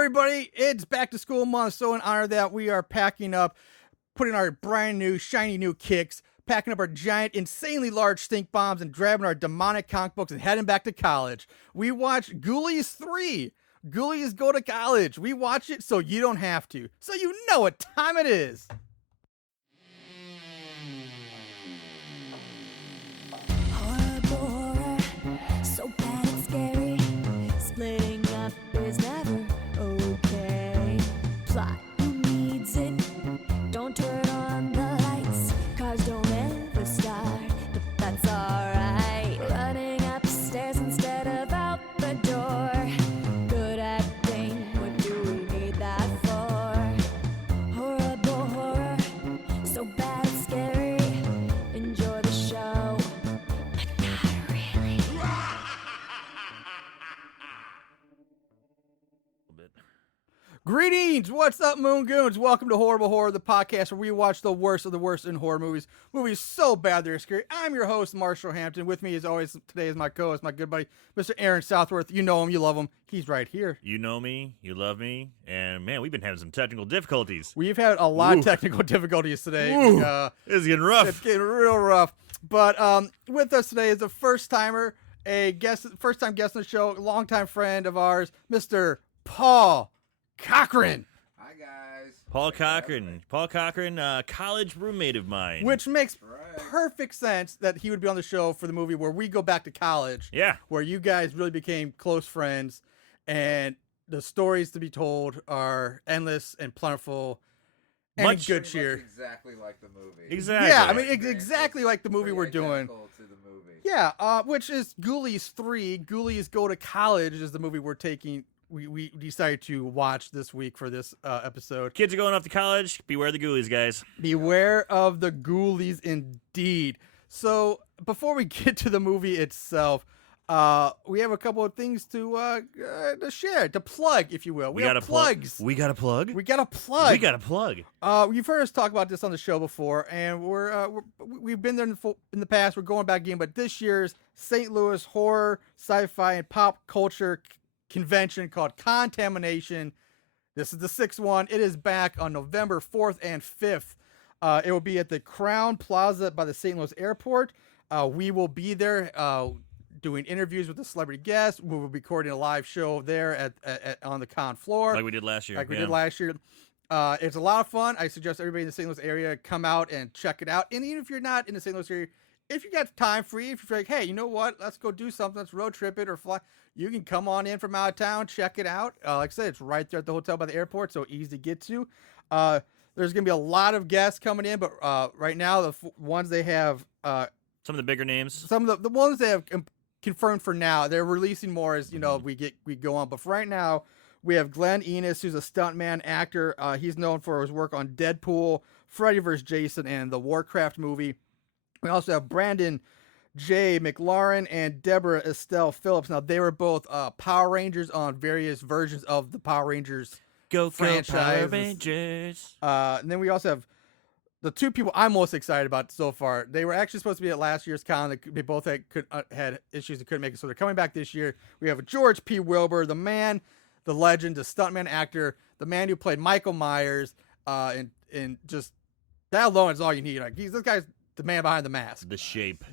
everybody, it's back to school month, so in honor of that, we are packing up, putting our brand new, shiny new kicks, packing up our giant, insanely large stink bombs, and grabbing our demonic comic books and heading back to college. We watch Ghoulies 3. Ghoulies Go to College. We watch it so you don't have to, so you know what time it is. Horror, so bad it's scary. Splitting up is never okay. Plot, who needs it? Don't turn on the lights. Cars don't ever start, but that's alright. Running upstairs instead of out the door. Good acting, what do we need that for? Horrible horror, so bad it's scary. Enjoy the show. Greetings! What's up, Moon Goons? Welcome to Horrible Horror, the podcast where we watch the worst of the worst in horror movies. Movies so bad they're scary. I'm your host, Marshall Hampton. With me, as always, today is my co-host, my good buddy, Mr. Aaron Southworth. You know him, you love him. He's right here. You know me, you love me, and man, we've been having some technical difficulties. We've had a lot of technical difficulties today. It's getting rough. It's getting real rough. But with us today is a first-timer, first-time guest on the show, longtime friend of ours, Mr. Paul Cochran. Hi guys. Paul Cochran, college roommate of mine. Which makes perfect sense that he would be on the show for the movie where we go back to college. Yeah. Where you guys really became close friends, and the stories to be told are endless and plentiful and Much- good cheer. Exactly like the movie. Exactly. Yeah, I mean, it's exactly like the movie we're doing. Identical to the movie. Yeah, which is Ghoulies 3. Ghoulies Go to College is the movie we're taking. We decided to watch this week for this episode. Kids are going off to college. Beware the ghoulies, guys. Beware of the Ghoulies, indeed. So before we get to the movie itself, we have a couple of things to share, to plug, if you will. We got plugs. We got a plug. We got a plug. We got a plug. You've heard us talk about this on the show before, and we've been there in the past. We're going back again, but this year's St. Louis horror, sci-fi, and pop culture convention called Contamination. This is the 6th one. It is back on November 4th and 5th. It will be at the Crown Plaza by the St. Louis Airport. We will be there doing interviews with the celebrity guests. We will be recording a live show there at on the con floor. Like we did last year. It's a lot of fun. I suggest everybody in the St. Louis area come out and check it out. And even if you're not in the St. Louis area, if you got time free, if you're like, hey, you know what? Let's go do something. Let's road trip it or fly. You can come on in from out of town, check it out. Like I said, it's right there at the hotel by the airport, so easy to get to. There's going to be a lot of guests coming in, but right now, the ones they have... some of the bigger names. Some of the ones they have confirmed for now. They're releasing more as, we go on. But for right now, we have Glenn Enos, who's a stuntman actor. He's known for his work on Deadpool, Freddy vs. Jason, and the Warcraft movie. We also have Brandon J. McLaurin and Deborah Estelle Phillips. Now, they were both Power Rangers on various versions of the Power Rangers franchise. Power Rangers. And then we also have the two people I'm most excited about so far. They were actually supposed to be at last year's con. They both had issues that couldn't make it, so they're coming back this year. We have George P. Wilbur, the man, the legend, the stuntman actor, the man who played Michael Myers, and just that alone is all you need. Like this guy's the man behind the mask. The shape.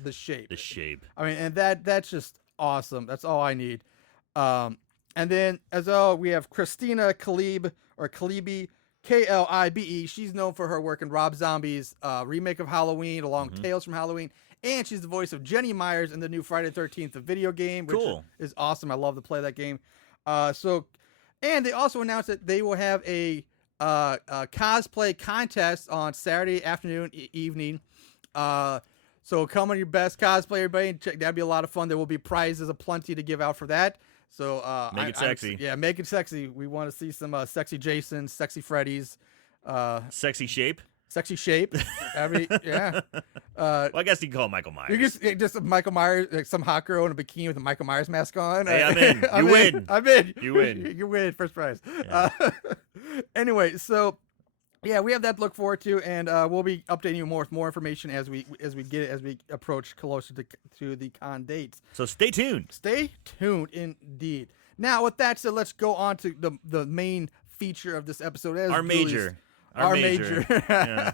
I mean, and that's just awesome. That's all I need. And then as well, we have Christina Kalibe, Klibe. She's known for her work in Rob Zombie's remake of Halloween, along Tales from Halloween. And she's the voice of Jenny Myers in the new Friday the 13th video game, which is awesome. I love to play that game. And they also announced that they will have a cosplay contest on Saturday afternoon, evening. So come on your best cosplay, everybody, and check. That'd be a lot of fun. There will be prizes aplenty to give out for that. So make it sexy. Make it sexy. We want to see some sexy Jasons, sexy Freddys, sexy shape. I mean, yeah. Well, I guess you can call it Michael Myers. You just Michael Myers, like some hot girl in a bikini with a Michael Myers mask on. Hey, I'm in. You win. I'm in. You win. You win. First prize. Yeah. Anyway, so yeah, we have that to look forward to, and we'll be updating you more information as we approach closer to the con dates. So stay tuned. Stay tuned, indeed. Now, with that said, let's go on to the main feature of this episode. Our major. Yeah.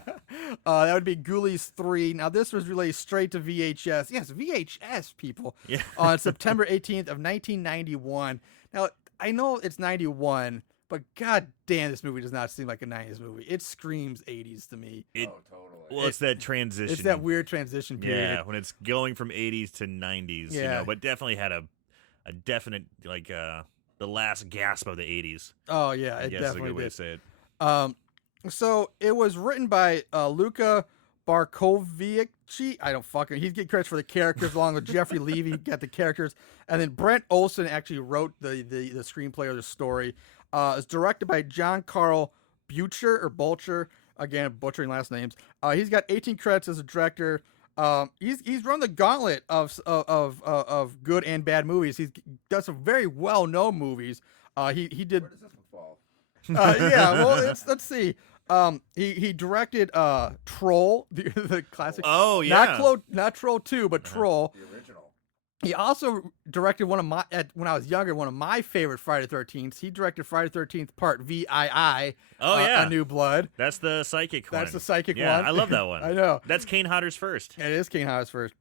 That would be Ghoulies 3. Now, this was released straight to VHS. Yes, VHS, people. Yeah. On September 18th of 1991. Now, I know it's 91, but god damn, this movie does not seem like a 90s movie. It screams 80s to me. Oh, totally. Well, it's that transition. It's that weird transition period. Yeah, when it's going from 80s to 90s, Yeah. but definitely had a definite, the last gasp of the 80s. Oh, yeah, I it guess is a definitely good way did. to say it. So it was written by Luca Barkovici. I don't fucking. He's getting credits for the characters along with Jeffrey Levy. Got the characters, and then Brent Olson actually wrote the screenplay of the story. It's directed by John Carl Bulcher. Again, butchering last names. He's got 18 credits as a director. He's run the gauntlet of good and bad movies. He's done some very well known movies. He did. Where does this one fall? Yeah, well, let's see. He directed Troll, the classic. Oh yeah, not Troll 2, but Troll. The original. He also directed when I was younger, one of my favorite Friday the 13th. He directed Friday the 13th Part VII. Oh yeah, A New Blood. That's the psychic one. That's the psychic yeah, one. I love that one. I know. That's Kane Hodder's first. It is Kane Hodder's first.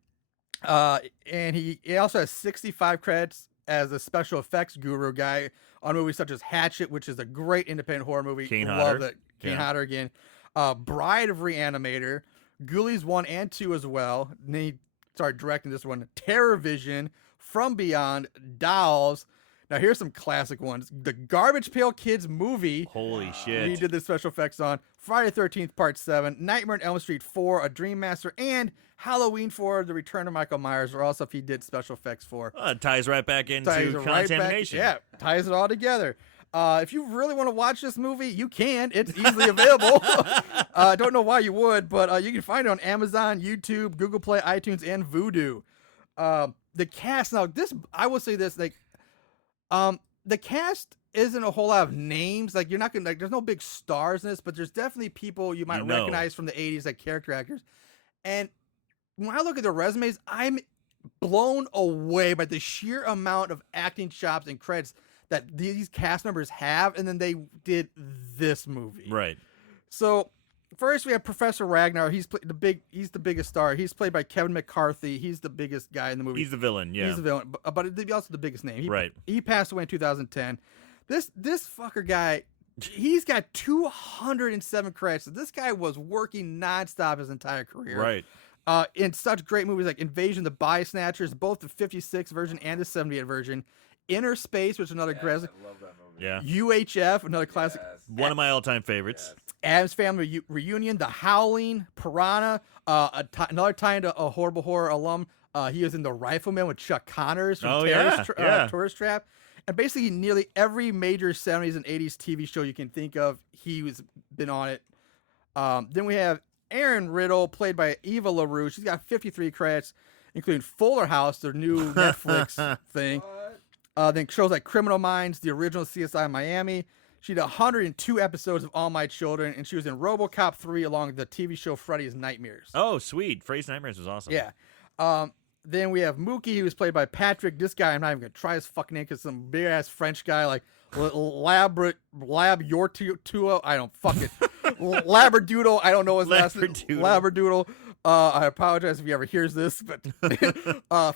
And he also has 65 credits as a special effects guru guy on movies such as Hatchet, which is a great independent horror movie. Kane Love Hodder. that. Kane Yeah. Hodder again. Bride of Reanimator, Ghoulies 1 and 2 as well. And then he started directing this one. Terror Vision, From Beyond, Dolls. Now here's some classic ones. The Garbage Pail Kids movie. Holy shit. He did the special effects on Friday the 13th Part 7, Nightmare on Elm Street 4, A Dream Master, and Halloween 4, The Return of Michael Myers, or also if he did special effects for. It ties right back into Contamination. Yeah, ties it all together. If you really want to watch this movie, you can. It's easily available. I don't know why you would, but you can find it on Amazon, YouTube, Google Play, iTunes, and Vudu. The cast, now I will say this, the cast isn't a whole lot of names. Like, you're not gonna, there's no big stars in this, but there's definitely people you might recognize from the 80s, like character actors. And when I look at their resumes, I'm blown away by the sheer amount of acting chops and credits that these cast members have, and then they did this movie. Right. So first we have Professor Ragnar. He's the biggest star. He's played by Kevin McCarthy. He's the biggest guy in the movie. He's the villain, yeah. He's the villain, but he's also the biggest name. Right. He passed away in 2010. This fucker guy, he's got 207 credits. This guy was working nonstop his entire career. Right. In such great movies like Invasion of the Body Snatchers, both the 56 version and the 78 version. Inner Space, which is another classic. I love that movie. Yeah. UHF, another classic. Yes. One of my all-time favorites. Adam's Family Reunion, The Howling, Piranha, another tie into a Horrible Horror alum. He was in The Rifleman with Chuck Connors from Tourist Trap. And basically nearly every major 70s and 80s TV show you can think of, he's been on it. Then we have Erin Riddle, played by Eva LaRue. She's got 53 credits, including Fuller House, their new Netflix thing. Then shows like Criminal Minds, the original CSI Miami. She did 102 episodes of All My Children, and she was in RoboCop 3 along with the TV show Freddy's Nightmares. Oh, sweet. Freddy's Nightmares was awesome. Yeah. Then we have Mookie, who was played by Patrick. This guy, I'm not even going to try his fucking name because some big-ass French guy like Lab Yortuo. I don't fucking... Labradoodle. I don't know his last name. Labradoodle. I apologize if he ever hears this, but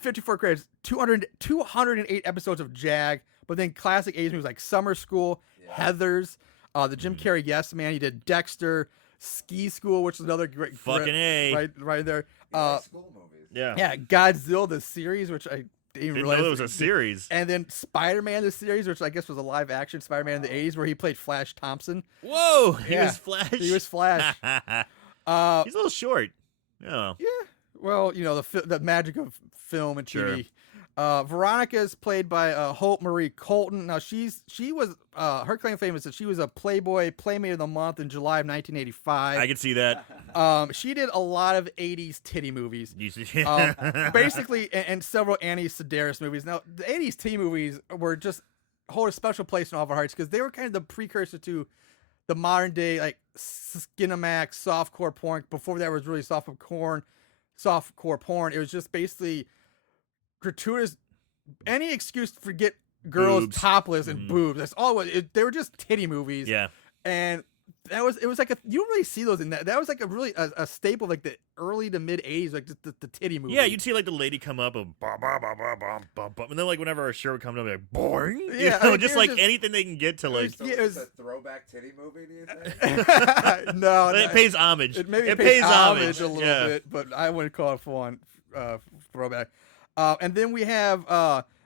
54 credits, 208 episodes of Jag, but then classic 80s movies like Summer School, Heathers, the Jim Carrey Yes Man. He did Dexter, Ski School, which is another great fucking A. right there. School movies. Yeah. Godzilla the series, which I didn't realize know it was a series. And then Spider-Man the series, which I guess was a live action Spider-Man in the 80s, where he played Flash Thompson. Whoa, he Yeah. was Flash. He was Flash. He's a little short. Oh. Yeah. Well, you know, the magic of film and TV. Veronica is played by Hope Marie Colton. Now she was her claim to fame is that she was a Playboy Playmate of the Month in July of 1985. I can see that. She did a lot of 80s titty movies. You see- Basically, and several Annie Sedaris movies. Now, the 80s titty movies were just hold a special place in all of our hearts because they were kind of the precursor to the modern day, like Skinamax, softcore porn. Before that was really softcore porn. It was just basically gratuitous, any excuse to get girls Boobs. topless and Mhm. boobs. That's all. They were just titty movies. Yeah. And it was like you don't really see those in that. That was like a staple of like the early to mid '80s, like just the titty movie. Yeah, you'd see like the lady come up and and then like whenever her shirt would come up, like boing. Yeah, You know, like, just it was like anything they can get to like. So Yeah, it is was- this a throwback titty movie, do you think? No, It pays homage. It maybe it pays homage a little yeah. bit, but I wouldn't call it full on throwback. And then we have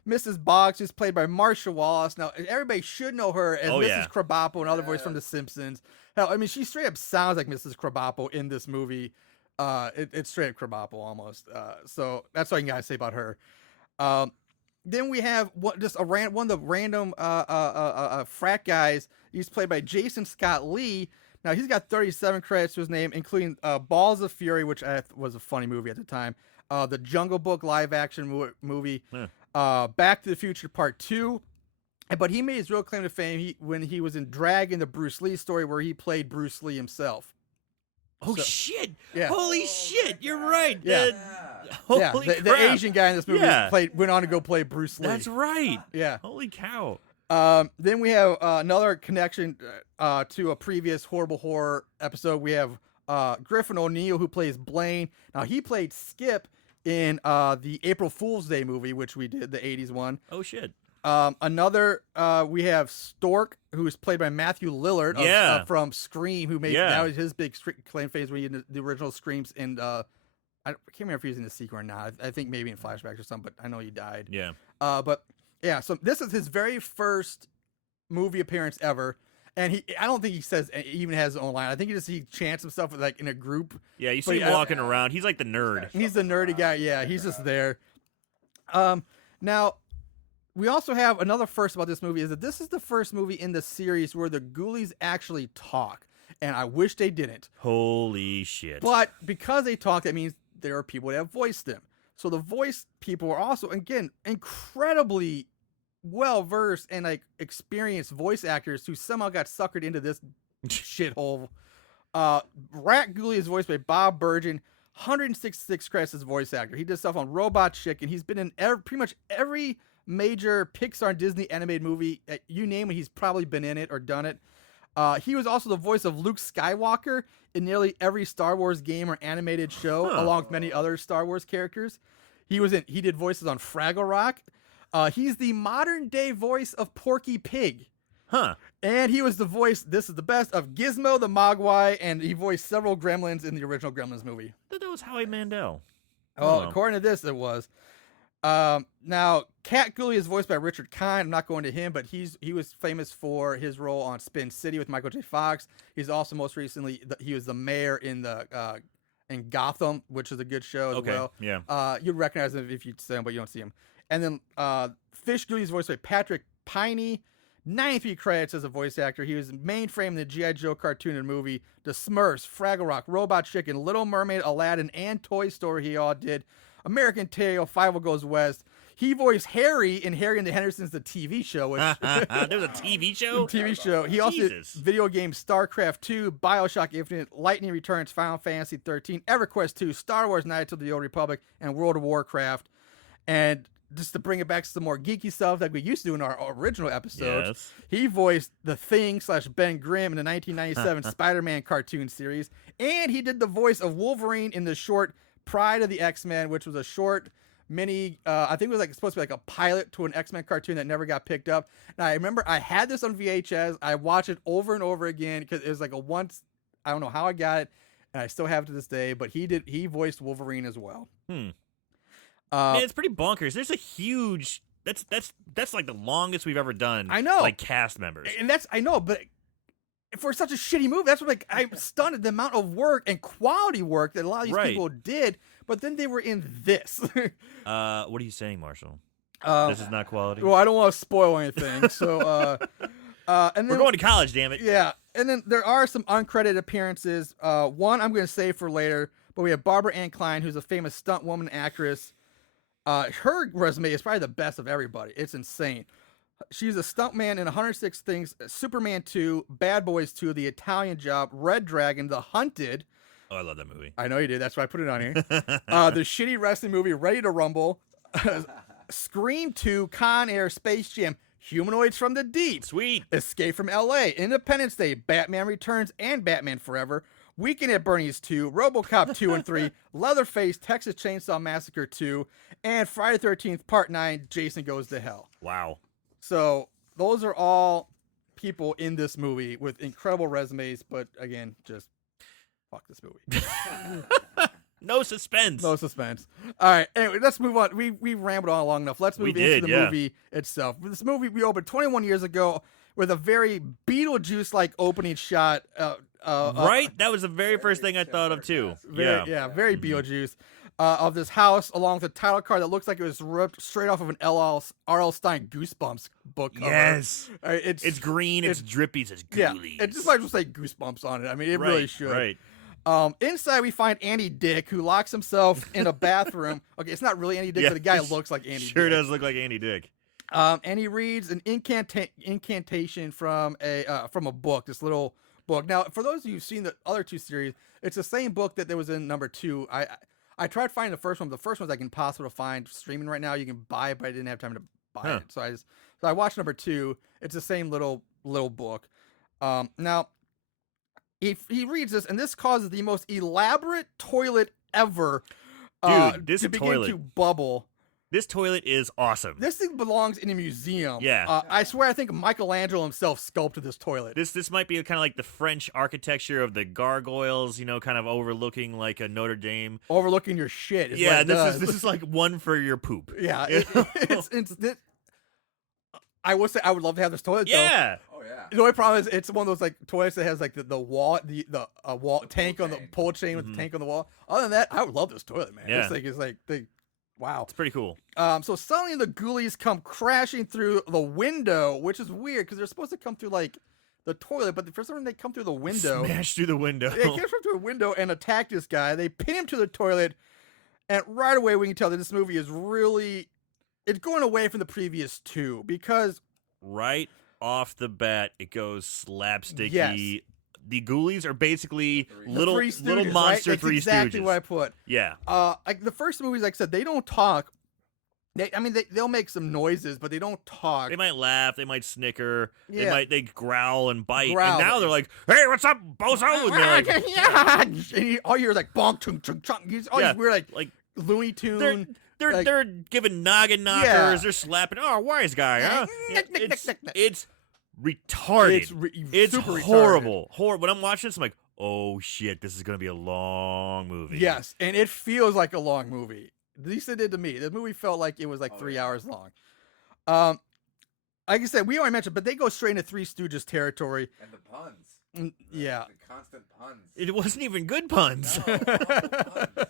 Mrs. Boggs, who's played by Marsha Wallace. Now everybody should know her as Oh, Mrs. yeah. Krabappel, another voice from The Simpsons. Hell, I mean, she straight up sounds like Mrs. Krabappel in this movie. It's straight up Krabappel almost. So that's all you gotta say about her. Then we have one of the random frat guys. He's played by Jason Scott Lee. Now he's got 37 credits to his name, including Balls of Fury, which was a funny movie at the time. The Jungle Book live action movie. Back to the Future Part 2. But he made his real claim to fame when he was in Dragon, the Bruce Lee story, where he played Bruce Lee himself. Oh So- shit! Yeah. Holy shit! You're right. Yeah. Holy Yeah, the crap. Asian guy in this movie Yeah. went on to go play Bruce Lee. That's right. Yeah. Holy cow. Then we have another connection to a previous Horrible Horror episode. We have Griffin O'Neill, who plays Blaine. Now, he played Skip in the April Fool's Day movie, which we did, the 80s one. Oh shit. We have Stork, who is played by Matthew Lillard from Scream, who made that was his big claim phase when he did the original Screams. And I can't remember if he was in the sequel or not. I think maybe in flashbacks or something, but I know he died. Yeah. But yeah, so this is his very first movie appearance ever. And I don't think he even has his own line. I think he chants himself like in a group. Yeah, you But see him walking around. He's like the nerd. He's the nerdy guy. Yeah, he's just there. Now, we also have another first about this movie is that this is the first movie in the series where the Ghoulies actually talk. And I wish they didn't. Holy shit. But because they talk, that means there are people that have voiced them. So the voice people are also, again, incredibly well-versed and like experienced voice actors who somehow got suckered into this shithole. Rat Ghoulie is voiced by Bob Bergen, 166 credits as voice actor. He did stuff on Robot Chicken. He's been in pretty much every major Pixar and Disney animated movie. You name it, he's probably been in it or done it. He was also the voice of Luke Skywalker in nearly every Star Wars game or animated show, along with many other Star Wars characters. He did voices on Fraggle Rock. He's the modern day voice of Porky Pig. Huh. And he was the voice, this is the best, of Gizmo the Mogwai, and he voiced several Gremlins in the original Gremlins movie. I thought that was Howie Mandel. Oh, Oh. according to this, it was. Now, Cat Ghoulie is voiced by Richard Kind. I'm not going to him, but he was famous for his role on Spin City with Michael J. Fox. He's also most recently he was the mayor in in Gotham, which is a good show as well. Yeah. You'd recognize him if you see him, but you don't see him. And then Fish Ghoulie is voiced by Patrick Piney. 93 credits as a voice actor. He was mainframe in the G.I. Joe cartoon and movie, The Smurfs, Fraggle Rock, Robot Chicken, Little Mermaid, Aladdin, and Toy Story. He all did. American Tail, Five Goes West. He voiced Harry in Harry and the Hendersons, the TV show. Which, There's a TV show? TV show. He also did Jesus. video games StarCraft 2, Bioshock Infinite, Lightning Returns, Final Fantasy 13, EverQuest 2, Star Wars Knights of the Old Republic, and World of Warcraft. And just to bring it back to some more geeky stuff like we used to do in our original episodes, Yes. he voiced the Thing / Ben Grimm in the 1997 Spider-Man cartoon series, and he did the voice of Wolverine in the short Pride of the X-Men, which was a short mini, I think it was like supposed to be like a pilot to an X-Men cartoon that never got picked up. And I remember I had this on VHS. I watched it over and over again because it was like I don't know how I got it, and I still have it to this day, but he voiced Wolverine as well. Man, it's pretty bonkers. There's a huge that's like the longest we've ever done. I know. Like cast members. And I know, but for such a shitty movie, that's what I'm stunned at the amount of work and quality work that a lot of these Right. people did, but then they were in this. What are you saying, Marshall? This is not quality. Well, I don't want to spoil anything, so and then We're going to college, damn it. yeah, and then there are some uncredited appearances. One I'm going to save for later, but we have Barbara Ann Klein, who's a famous stunt woman actress. Her resume is probably the best of everybody. It's insane. She's a stuntman in 106 Things, Superman 2, Bad Boys 2, The Italian Job, Red Dragon, The Hunted. Oh, I love that movie. I know you did. That's why I put it on here. The shitty wrestling movie, Ready to Rumble, Scream 2, Con Air, Space Jam, Humanoids from the Deep, Sweet. Escape from L.A., Independence Day, Batman Returns, and Batman Forever, Weekend at Bernie's 2, RoboCop 2 and 3, Leatherface, Texas Chainsaw Massacre 2, and Friday the 13th Part 9, Jason Goes to Hell. Wow. So those are all people in this movie with incredible resumes, but again, just fuck this movie. No suspense. No suspense. All right, anyway, let's move on. We rambled on long enough. Let's move into the movie itself. This movie we opened 21 years ago with a very Beetlejuice-like opening shot. Right? That was the very first thing I thought of, too. Very Beetlejuice. Of this house, along with the title card that looks like it was ripped straight off of an R.L. Stein Goosebumps book cover. Yes. It's green, it's drippy, it's Ghoulies. Yeah, it just might as well say Goosebumps on it. I mean, it really should. Right. Inside, we find Andy Dick, who locks himself in a bathroom. Okay, it's not really Andy Dick, but the guy looks like Andy Dick. Sure does look like Andy Dick. And he reads an incantation from a book, this little book. Now, for those of you who've seen the other two series, it's the same book that there was in number 2. I tried finding the first one. The first one's like impossible to find streaming right now. You can buy it, but I didn't have time to buy it. So I watched number 2. It's the same little book. Now, he reads this, and this causes the most elaborate toilet ever Dude, this to begin toilet. to bubble. This toilet is awesome. This thing belongs in a museum. Yeah. I swear, I think Michelangelo himself sculpted this toilet. This might be kind of like the French architecture of the gargoyles, kind of overlooking like a Notre Dame. Overlooking your shit. Is Yeah, what it does. this is like one for your poop. Yeah. I would say I would love to have this toilet. Yeah. Though. Oh yeah. The only problem is it's one of those like toilets that has like the wall wall tank on the pole chain with the tank on the wall. Other than that, I would love this toilet, man. Yeah. It's like wow. It's pretty cool. So suddenly the Ghoulies come crashing through the window, which is weird because they're supposed to come through like the toilet, but for some reason they come through the window. Smash through the window. They come through a window and attack this guy. They pin him to the toilet, and right away we can tell that this movie is it's going away from the previous two because right off the bat it goes slapsticky. Yes. The Ghoulies are basically little Stooges, monster right? Three exactly Stooges. what I put. Yeah. Like the first movies, like I said, they don't talk. They'll make some noises, but they don't talk. They might laugh, they might snicker, Yeah. they growl and bite, Growl. and now they're like, "Hey, what's up, bozo?" And they're like, yeah. And all you hear is like bonk, chung, chung, chung. All Yeah, these weird like Looney Tune. they're giving noggin knockers, Yeah. they're slapping. Oh, wise guy, huh? Nick, nick, nick, nick, nick. It's retarded. It's super horrible. Horrible. When I'm watching this, I'm like, oh shit, this is gonna be a long movie. Yes, and it feels like a long movie. At least it did to me. The movie felt like it was like 3 hours long. Like I said, we already mentioned, but they go straight into Three Stooges territory. And the puns. Yeah. The constant puns. It wasn't even good puns. No, all the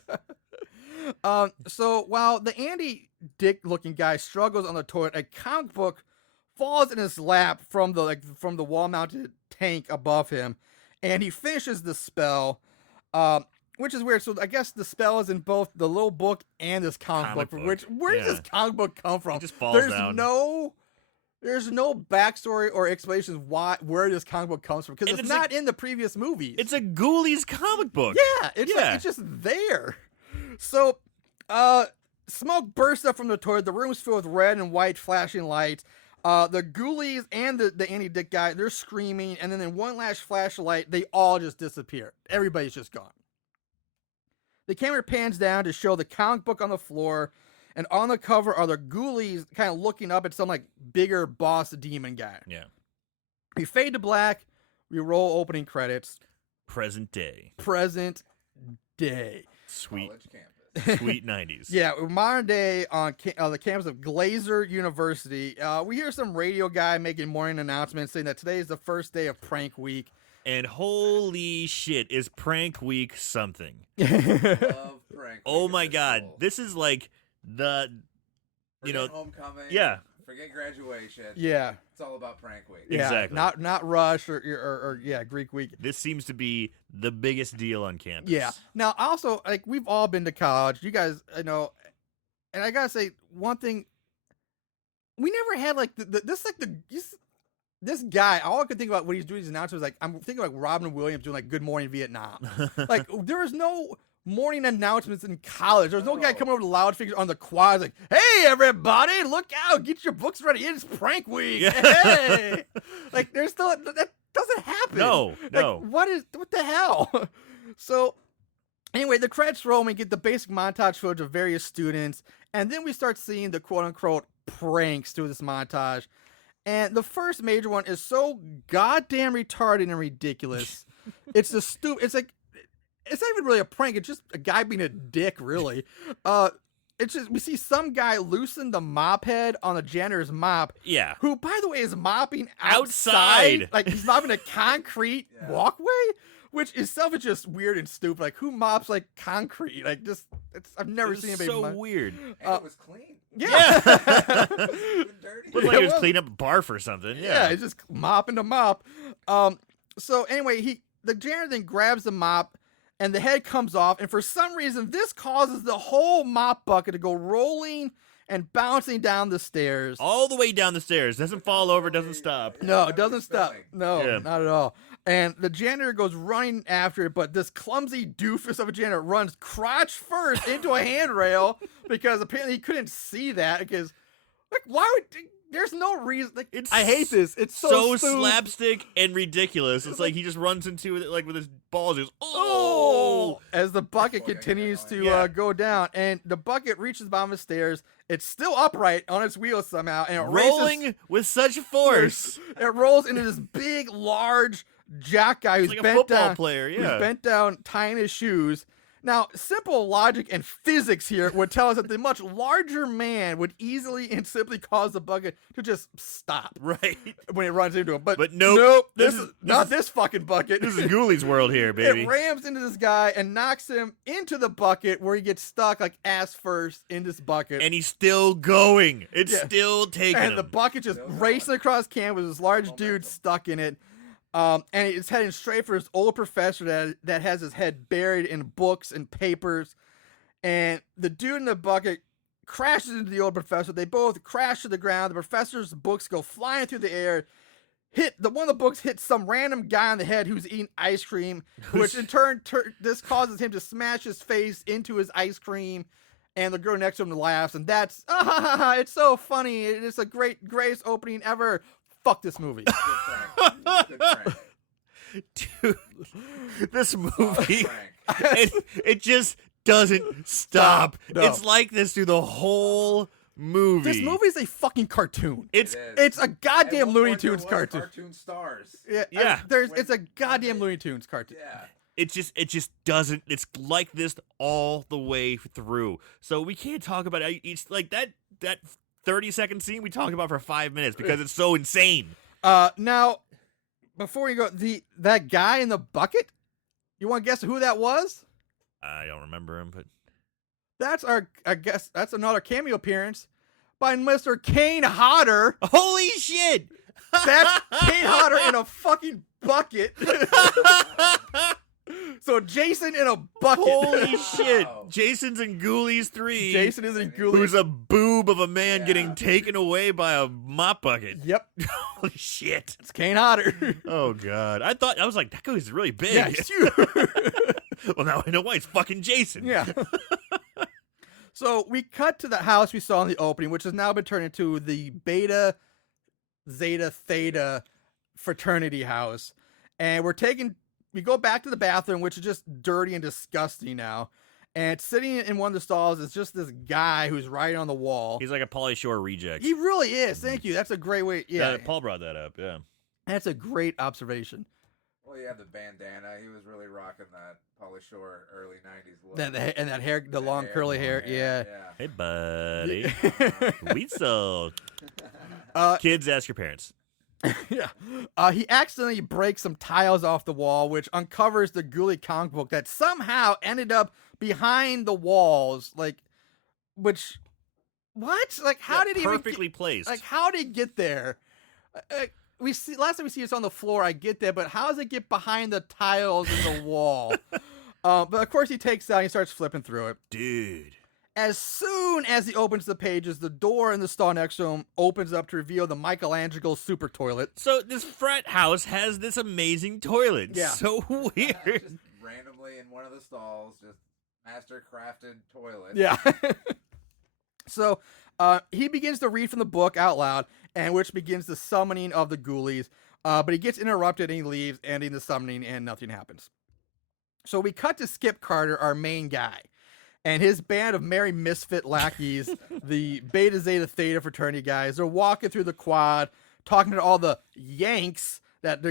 puns. So while the Andy Dick looking guy struggles on the toilet, a comic book falls in his lap from the wall mounted tank above him, and he finishes the spell. Which is weird. So I guess the spell is in both the little book and this comic book. Where does this comic book come from? It just falls down. There's no backstory or explanations where this comic book comes from because it's not in the previous movies. It's a Ghoulies comic book. Yeah, it's just there. So, smoke bursts up from the toilet. The room's filled with red and white flashing lights. The Ghoulies and the Andy Dick guy, they're screaming, and then in one last flashlight, they all just disappear. Everybody's just gone. The camera pans down to show the comic book on the floor, and on the cover are the Ghoulies kind of looking up at some like bigger boss demon guy. Yeah. We fade to black. We roll opening credits. Present day. Sweet. College campus. Sweet 90s. Yeah, modern day on the campus of Glazer University. We hear some radio guy making morning announcements saying that today is the first day of prank week. And holy shit, is prank week something? Love prank. Oh week my at god, school. this is like Forget homecoming. Yeah. Forget graduation. Yeah. It's all about prank week. Yeah, Exactly. Not Rush or Greek week. This seems to be the biggest deal on campus. Yeah. Now, also, like we've all been to college. You guys, and I gotta say one thing. We never had like this guy. All I could think about when he's doing his announcements was like I'm thinking like Robin Williams doing like Good Morning Vietnam. Like there was no morning announcements in college. There's no guy Oh. coming over to loudspeakers on the quad like, "Hey, everybody, look out! Get your books ready. It's prank week." Yeah. Hey, like there's still that doesn't happen. No. Like, what the hell? So, anyway, the credits roll and we get the basic montage footage of various students, and then we start seeing the quote unquote pranks through this montage. And the first major one is so goddamn retarded and ridiculous. It's the it's like it's not even really a prank. It's just a guy being a dick, really. It's just we see some guy loosen the mop head on the janitor's mop. Yeah. Who, by the way, is mopping Outside. Like he's mopping a concrete Yeah. walkway, which itself is just weird and stupid. Like who mops like concrete? Like just I've never seen anybody. so mop. weird. And it was clean. Yeah. Even dirty. Looked like he was cleaning up a barf or something. Yeah, Yeah. he's just mopping the mop. So anyway, the janitor then grabs the mop, and the head comes off, and for some reason, this causes the whole mop bucket to go rolling and bouncing down the stairs. All the way down the stairs. Doesn't fall over, doesn't stop. No, it doesn't stop. Spilling. No, Yeah. not at all. And the janitor goes running after it, but this clumsy doofus of a janitor runs crotch first into a handrail because apparently he couldn't see that because, like, why would... There's no reason. Like, I hate this. It's so stupid. slapstick and ridiculous. It's like he just runs into it like with his balls. He goes, Oh! oh! As the bucket Oh, yeah, continues to yeah. go down, and the bucket reaches the bottom of the stairs. It's still upright on its wheels somehow, and it Rolling with such force. It rolls into this big, large jock guy who's Like a bent football down, player, who's yeah. bent down, tying his shoes. Now, simple logic and physics here would tell us that the much larger man would easily and simply cause the bucket to just stop Right. when it runs into him. But nope. This This is is- not this fucking bucket. This is Ghoulies world here, baby. It rams into this guy and knocks him into the bucket where he gets stuck like ass first in this bucket. And he's still going. It's Yeah. still taking And the him. bucket just Still racing going. across campus with this large dude Momentum. stuck in it. And it's heading straight for his old professor that has his head buried in books and papers. And the dude in the bucket crashes into the old professor. They both crash to the ground. The professor's books go flying through the air. One of the books hits some random guy on the head who's eating ice cream, which in turn this causes him to smash his face into his ice cream. And the girl next to him laughs, and that's it's so funny. It's a greatest opening ever. Fuck this movie. Good prank. Good prank. Dude, this movie, Prank. it just doesn't stop. No. It's like this through the whole movie. This movie is a fucking cartoon. It's It is. It's a goddamn At one Looney point, there Tunes was cartoon. Cartoon stars. Yeah. It's a goddamn Looney Tunes cartoon. Yeah. it just doesn't. It's like this all the way through. So we can't talk about each like that 30-second scene we talk about for 5 minutes because it's so insane. Now, before you go, that guy in the bucket. You want to guess who that was? I don't remember him, but That's that's another cameo appearance by Mr. Kane Hodder. holy shit! That's Kane Hodder in a fucking bucket. So Jason in a bucket. Holy shit! Wow. Jason's in Ghoulies 3. Jason is in Ghoulies. Who's a boob of a man Yeah. getting taken away by a mop bucket. Yep, Holy shit! it's Kane Hodder. Oh god! I was like, that guy's really big. Yeah, it's you. Well, now I know why it's fucking Jason. Yeah. So we cut to the house we saw in the opening, which has now been turned into the Beta Zeta Theta fraternity house. And we go back to the bathroom, which is just dirty and disgusting now. And sitting in one of the stalls is just this guy who's writing on the wall. He's like a Pauly Shore reject. He really is. Thank you. That's a great way. Yeah, Paul brought that up. Yeah. that's a great observation. Well, you have the bandana. He was really rocking that Pauly Shore early '90s look. That hair, the long curly hair. Yeah. Hey, buddy. We sold. Kids, ask your parents. Yeah. He accidentally breaks some tiles off the wall, which uncovers the Ghoulie comic book that somehow ended up behind the walls. Like, what? Like, how did he even perfectly placed? Like, how did he get there? Last time we see it's on the floor. I get that, but how does it get behind the tiles in the wall? But of course, he takes it out and he starts flipping through it. Dude. As soon as he opens the pages, the door in the stall next to him opens up to reveal the Michelangelo super toilet. So this frat house has this amazing toilet. Yeah. So weird. Just randomly in one of the stalls, just Master crafted toilet. Yeah. So he begins to read from the book out loud, and which begins the summoning of the Ghoulies. But he gets interrupted and he leaves, ending the summoning, and nothing happens. So we cut to Skip Carter, our main guy, and his band of merry misfit lackeys, the Beta Zeta Theta fraternity guys. They're walking through the quad, talking to all the Yanks that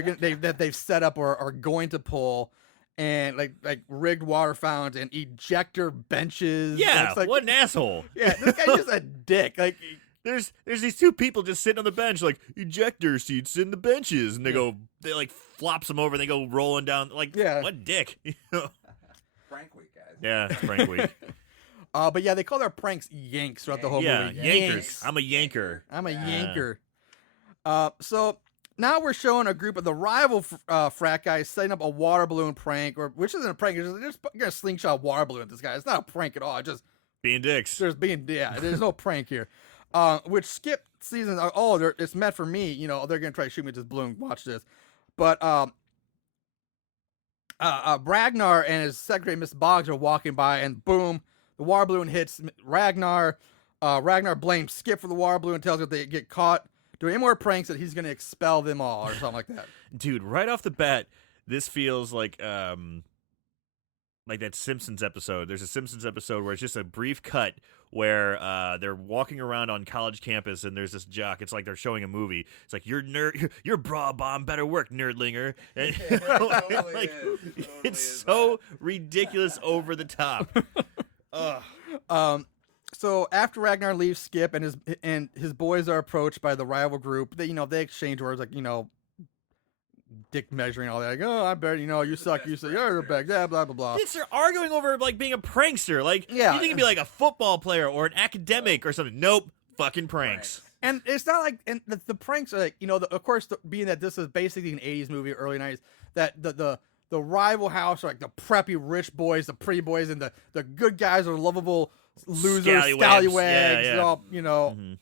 they've set up or are going to pull. And like rigged water fountains and ejector benches. Yeah, like, what an asshole. Yeah, this guy's just a dick. Like, There's these two people just sitting on the bench, like, ejector seats in the benches, and they like flops them over, and they go rolling down. Like, what dick? Prank week, guys. Yeah, it's prank week. But yeah, they call their pranks yanks throughout the whole movie. Yankers. I'm a yanker. I'm a yanker. So now we're showing a group of the rival frat guys setting up a water balloon prank, which isn't a prank. They're just gonna slingshot a water balloon at this guy. It's not a prank at all. It's just being dicks. There's no prank here. Which Skip sees and it's meant for me. You know, they're gonna try to shoot me with this balloon. Watch this. But Ragnar and his secretary Miss Boggs are walking by, and boom, the water balloon hits Ragnar. Ragnar blames Skip for the water balloon and tells her if they get caught doing any more pranks that he's gonna expel them all or something like that. Dude, right off the bat, this feels like that Simpsons episode. There's a Simpsons episode where it's just a brief cut where they're walking around on college campus, and there's this jock. It's like they're showing a movie. It's like, your bra bomb better work, nerdlinger. And, it's so ridiculous, over the top. So after Ragnar leaves Skip and his boys are approached by the rival group, they exchange words like, dick measuring, all that. Like, oh, I bet, you suck, you're a bag, blah, blah, blah. They're arguing over, like, being a prankster. Like, you think it'd be like a football player or an academic or something. Nope. Fucking pranks. And it's not like, and the pranks are like, of course, being that this is basically an 80s movie, early 90s, that the rival house are like the preppy rich boys, the pretty boys, and the good guys are lovable losers, scallywags, yeah. all, Mm-hmm.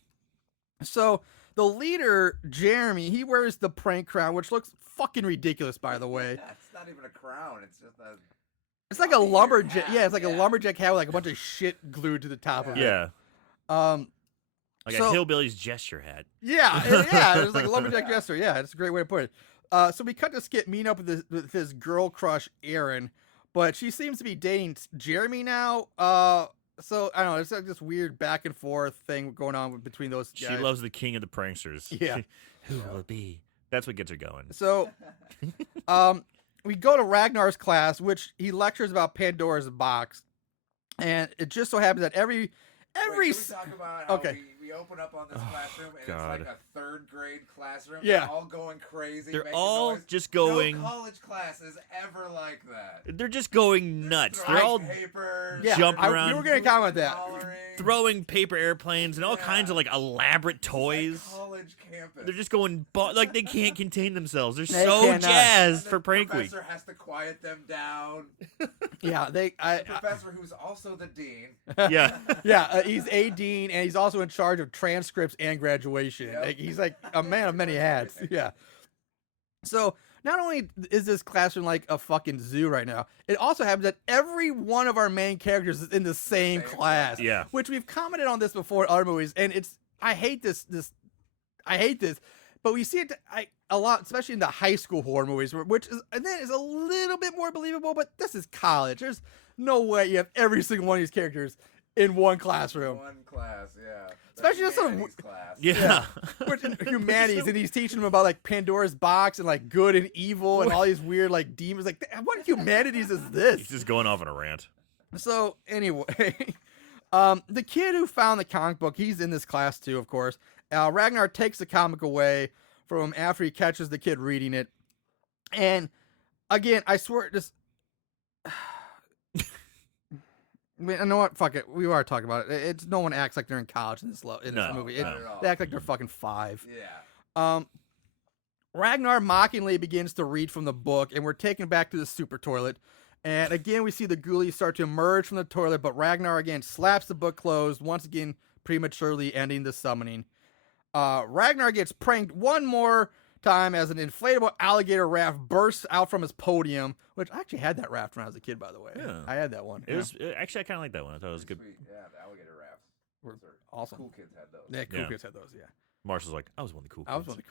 So the leader, Jeremy, he wears the prank crown, which looks fucking ridiculous, by the way. It's not even a crown. It's just a... It's like a lumberjack. Yeah, it's like a lumberjack hat with like a bunch of shit glued to the top of it. Yeah. Like So- a hillbilly's gesture hat. Yeah, it's like a lumberjack gesture. Yeah, it's a great way to put it. So we cut to Skip meeting up with his girl crush, Erin, but she seems to be dating Jeremy now. So I don't know. It's like this weird back and forth thing going on between those guys. She loves the king of the pranksters. Yeah. Who will it be? That's what gets her going. So, we go to Ragnar's class, which he lectures about Pandora's box, and it just so happens that every Can we talk about how Okay. we open up on this classroom and God. it's like a third grade classroom? Yeah. They're all going crazy. They're making all noise. just going. No college class is ever like that. They're just going nuts. They're Throwing all papers, Yeah, jumping we around. were gonna comment that. hollering. throwing paper airplanes and all kinds of like elaborate It's toys. like college campus. They're just going like they can't contain themselves. They're They so cannot. jazzed And for the prank week. professor has to quiet them down. Yeah, The professor, who's also the dean. Yeah. he's a dean, and he's also in charge of transcripts and graduation. Yep. Like, he's like a man of many hats. Yeah. So not only is this classroom like a fucking zoo right now, it also happens that every one of our main characters is in the same class. Yeah. Which we've commented on this before in other movies, and I hate this. I hate this. But we see it a lot, especially in the high school horror movies, which is a little bit more believable. But this is college. There's no way you have every single one of these characters in one classroom. One class, yeah. Especially just some- humanities class. Yeah. Which in humanities, and he's teaching them about like Pandora's box and like good and evil and all these weird like demons. Like, what humanities is He's this? just going off on a rant. So anyway, the kid who found the comic book, he's in this class too, of course. Ragnar takes the comic away from him after he catches the kid reading it. And again, I swear, just. I mean, you know what? Fuck it. We are talking about it. It's no one acts like they're in college in this No, movie. not at all. They act like they're fucking 5. Yeah. Ragnar mockingly begins to read from the book, and we're taken back to the super toilet. And again, we see the ghoulies start to emerge from the toilet, but Ragnar again slaps the book closed, once again prematurely ending the summoning. Ragnar gets pranked one more time as an inflatable alligator raft bursts out from his podium, which I actually had that raft when I was a kid, by the way. Yeah. I had that one. It was actually I kind of like that one. I thought it was good. Sweet. Yeah, the alligator rafts. Were Those are- awesome. Cool kids had those. Yeah, cool Yeah. kids had those, yeah. Marshall's like, I was one of the cool kids. I was one of the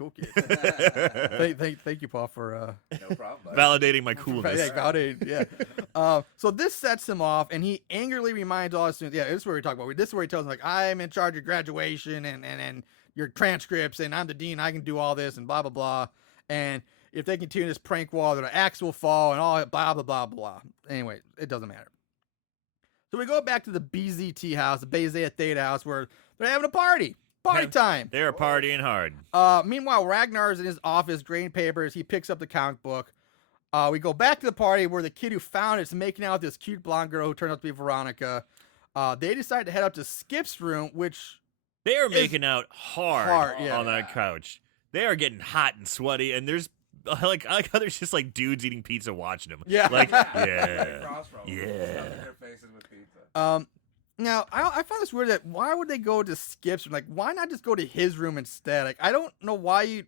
cool kids. thank you, Paul, for No problem. Buddy. Validating my coolness. yeah, validated, yeah. So this sets him off, and he angrily reminds all his students, this is where we talk about. This is where he tells them, like, I'm in charge of graduation and your transcripts, and I'm the dean, I can do all this, and blah, blah, blah. And if they continue this prank wall, then the axe will fall, and all blah, blah, blah, blah. Anyway, it doesn't matter. So we go back to the BZT house, the Bezea Theta house, where they're having a party. Party time. They're partying hard. Meanwhile, Ragnar's in his office grading papers. He picks up the comic book. We go back to the party where the kid who found it's making out with this cute blonde girl who turned out to be Veronica. They decide to head up to Skip's room, which They are making out hard, yeah. on that couch. They are getting hot and sweaty, and there's I like how there's just like dudes eating pizza watching them. Yeah. Like, Right yeah. across from them, Yeah. stuffing their faces with pizza. now I find this weird that why would they go to Skip's room? Like, why not just go to his room instead? Like, I don't know why you.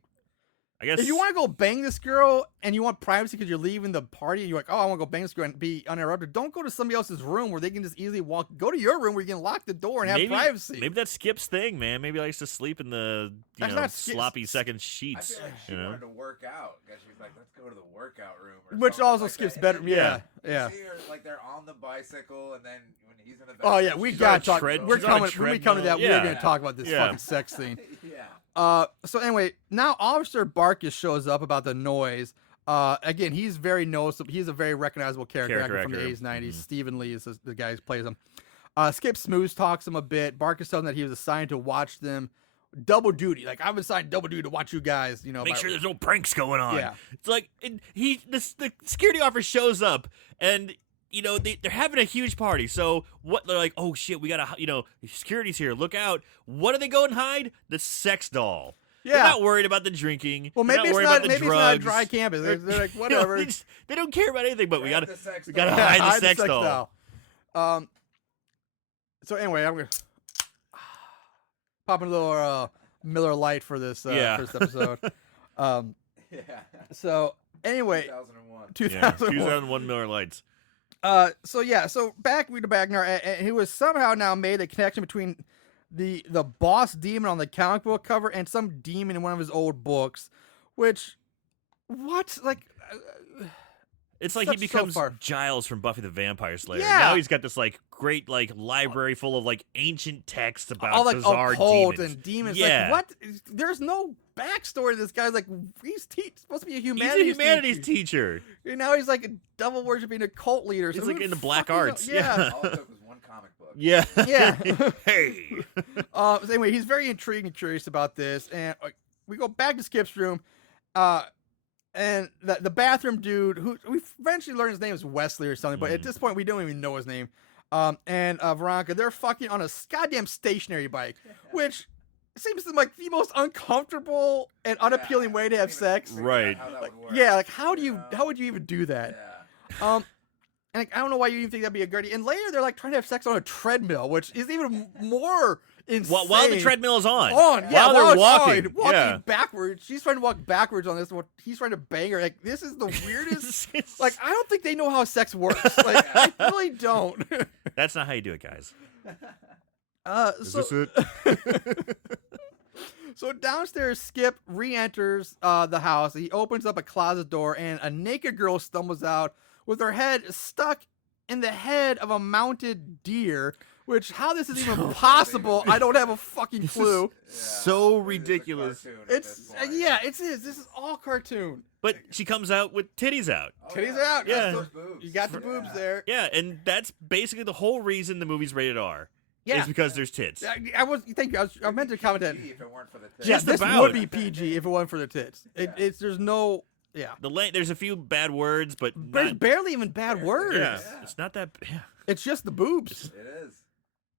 I guess If you want to go bang this girl and you want privacy because you're leaving the party and you're like, oh, I want to go bang this girl and be uninterrupted, don't go to somebody else's room where they can just easily walk. Go to your room where you can lock the door and have privacy. Maybe that's Skip's thing, man. Maybe he likes to sleep in the That's not Skip's. sloppy second I sheets. feel like she You know? wanted to work out because she's like, let's go to the workout room. Or Which something also like skips that. better. And Yeah. then Yeah. You see her, like they're on the bicycle, and then when he's in the Oh yeah, back, we she's got on to talk. tread- We're she's on a coming. When we come to that, treadmill. we're going Yeah. to talk about this Yeah. fucking sex scene. Yeah. So anyway, now Officer Barkus shows up about the noise. Again, he's very noticeable. He's a very recognizable character actor from the Character 80s, 90s. Mhm. Stephen Lee is the guy who plays him. Skip Smooth talks him a bit. Barkus tells him that he was assigned to watch them double duty. Like, I'm assigned double duty to watch you guys. You know, Make sure there's no pranks going on. Yeah. It's like the security officer shows up and they're having a huge party. So what they're like, oh shit, we gotta security's here. Look out! What are they going to hide? The sex doll. Yeah. They're not worried about the drinking. Well, They're maybe it's worried not. about the Maybe it's drugs. not a dry campus. They're like, whatever. They don't care about anything. But we Grab gotta the sex we gotta doll. hide the sex doll. So anyway, I'm gonna pop a little Miller Lite for this first episode. Yeah. So anyway, 2001. 2001. 2001 Miller Lights. So back to Bagnar, and he was somehow now made a connection between the boss demon on the comic book cover and some demon in one of his old books, which It's like Such- he becomes so far. Giles from Buffy the Vampire Slayer. Yeah. Now he's got this like great like library full of like ancient texts about all like bizarre occult demons. and demons. Yeah. Like, what? There's no backstory to this guy. Like, he's supposed to be a He's humanities, a humanities teacher. And now he's like a devil worshipping a cult leader. He's So like who in the black fucking arts. knows? Yeah. All it took was one comic book. Yeah. Yeah. Hey. So anyway, he's very intrigued and curious about this, and we go back to Skip's room, and the bathroom dude, who we eventually learn his name is Wesley or something, but at this point we don't even know his name. And Veronica, they're fucking on a goddamn stationary bike, which seems to like the most uncomfortable and unappealing way to have sex. Right. Yeah, like how would you even do that? Yeah. And like, I don't know why you even think that'd be a good idea. And later they're like trying to have sex on a treadmill, which is even more insane. While the treadmill is on. Yeah, While they're it's walking. on, walking Yeah. backwards. She's trying to walk backwards on this. He's trying to bang her. Like, this is the weirdest. It's- Like, I don't think they know how sex works. Like, I really don't. That's not how you do it, guys. It? So downstairs, Skip re-enters the house. He opens up a closet door, and a naked girl stumbles out with her head stuck in the head of a mounted deer. Which, how this is even possible, I don't have a fucking clue. So ridiculous. This is all cartoon. But she comes out with titties out. Titties are out. Yeah. So you got the boobs there. Yeah, and that's basically the whole reason the movie's rated R. Yeah. Is because there's tits. Thank you. I meant to comment that. If it weren't for the tits. Yeah, Just this about. would be PG if it wasn't for the tits. There's no. Yeah. There's a few bad words, but There's not, barely even bad words. yeah, it's not that. Yeah. It's just the boobs. It is.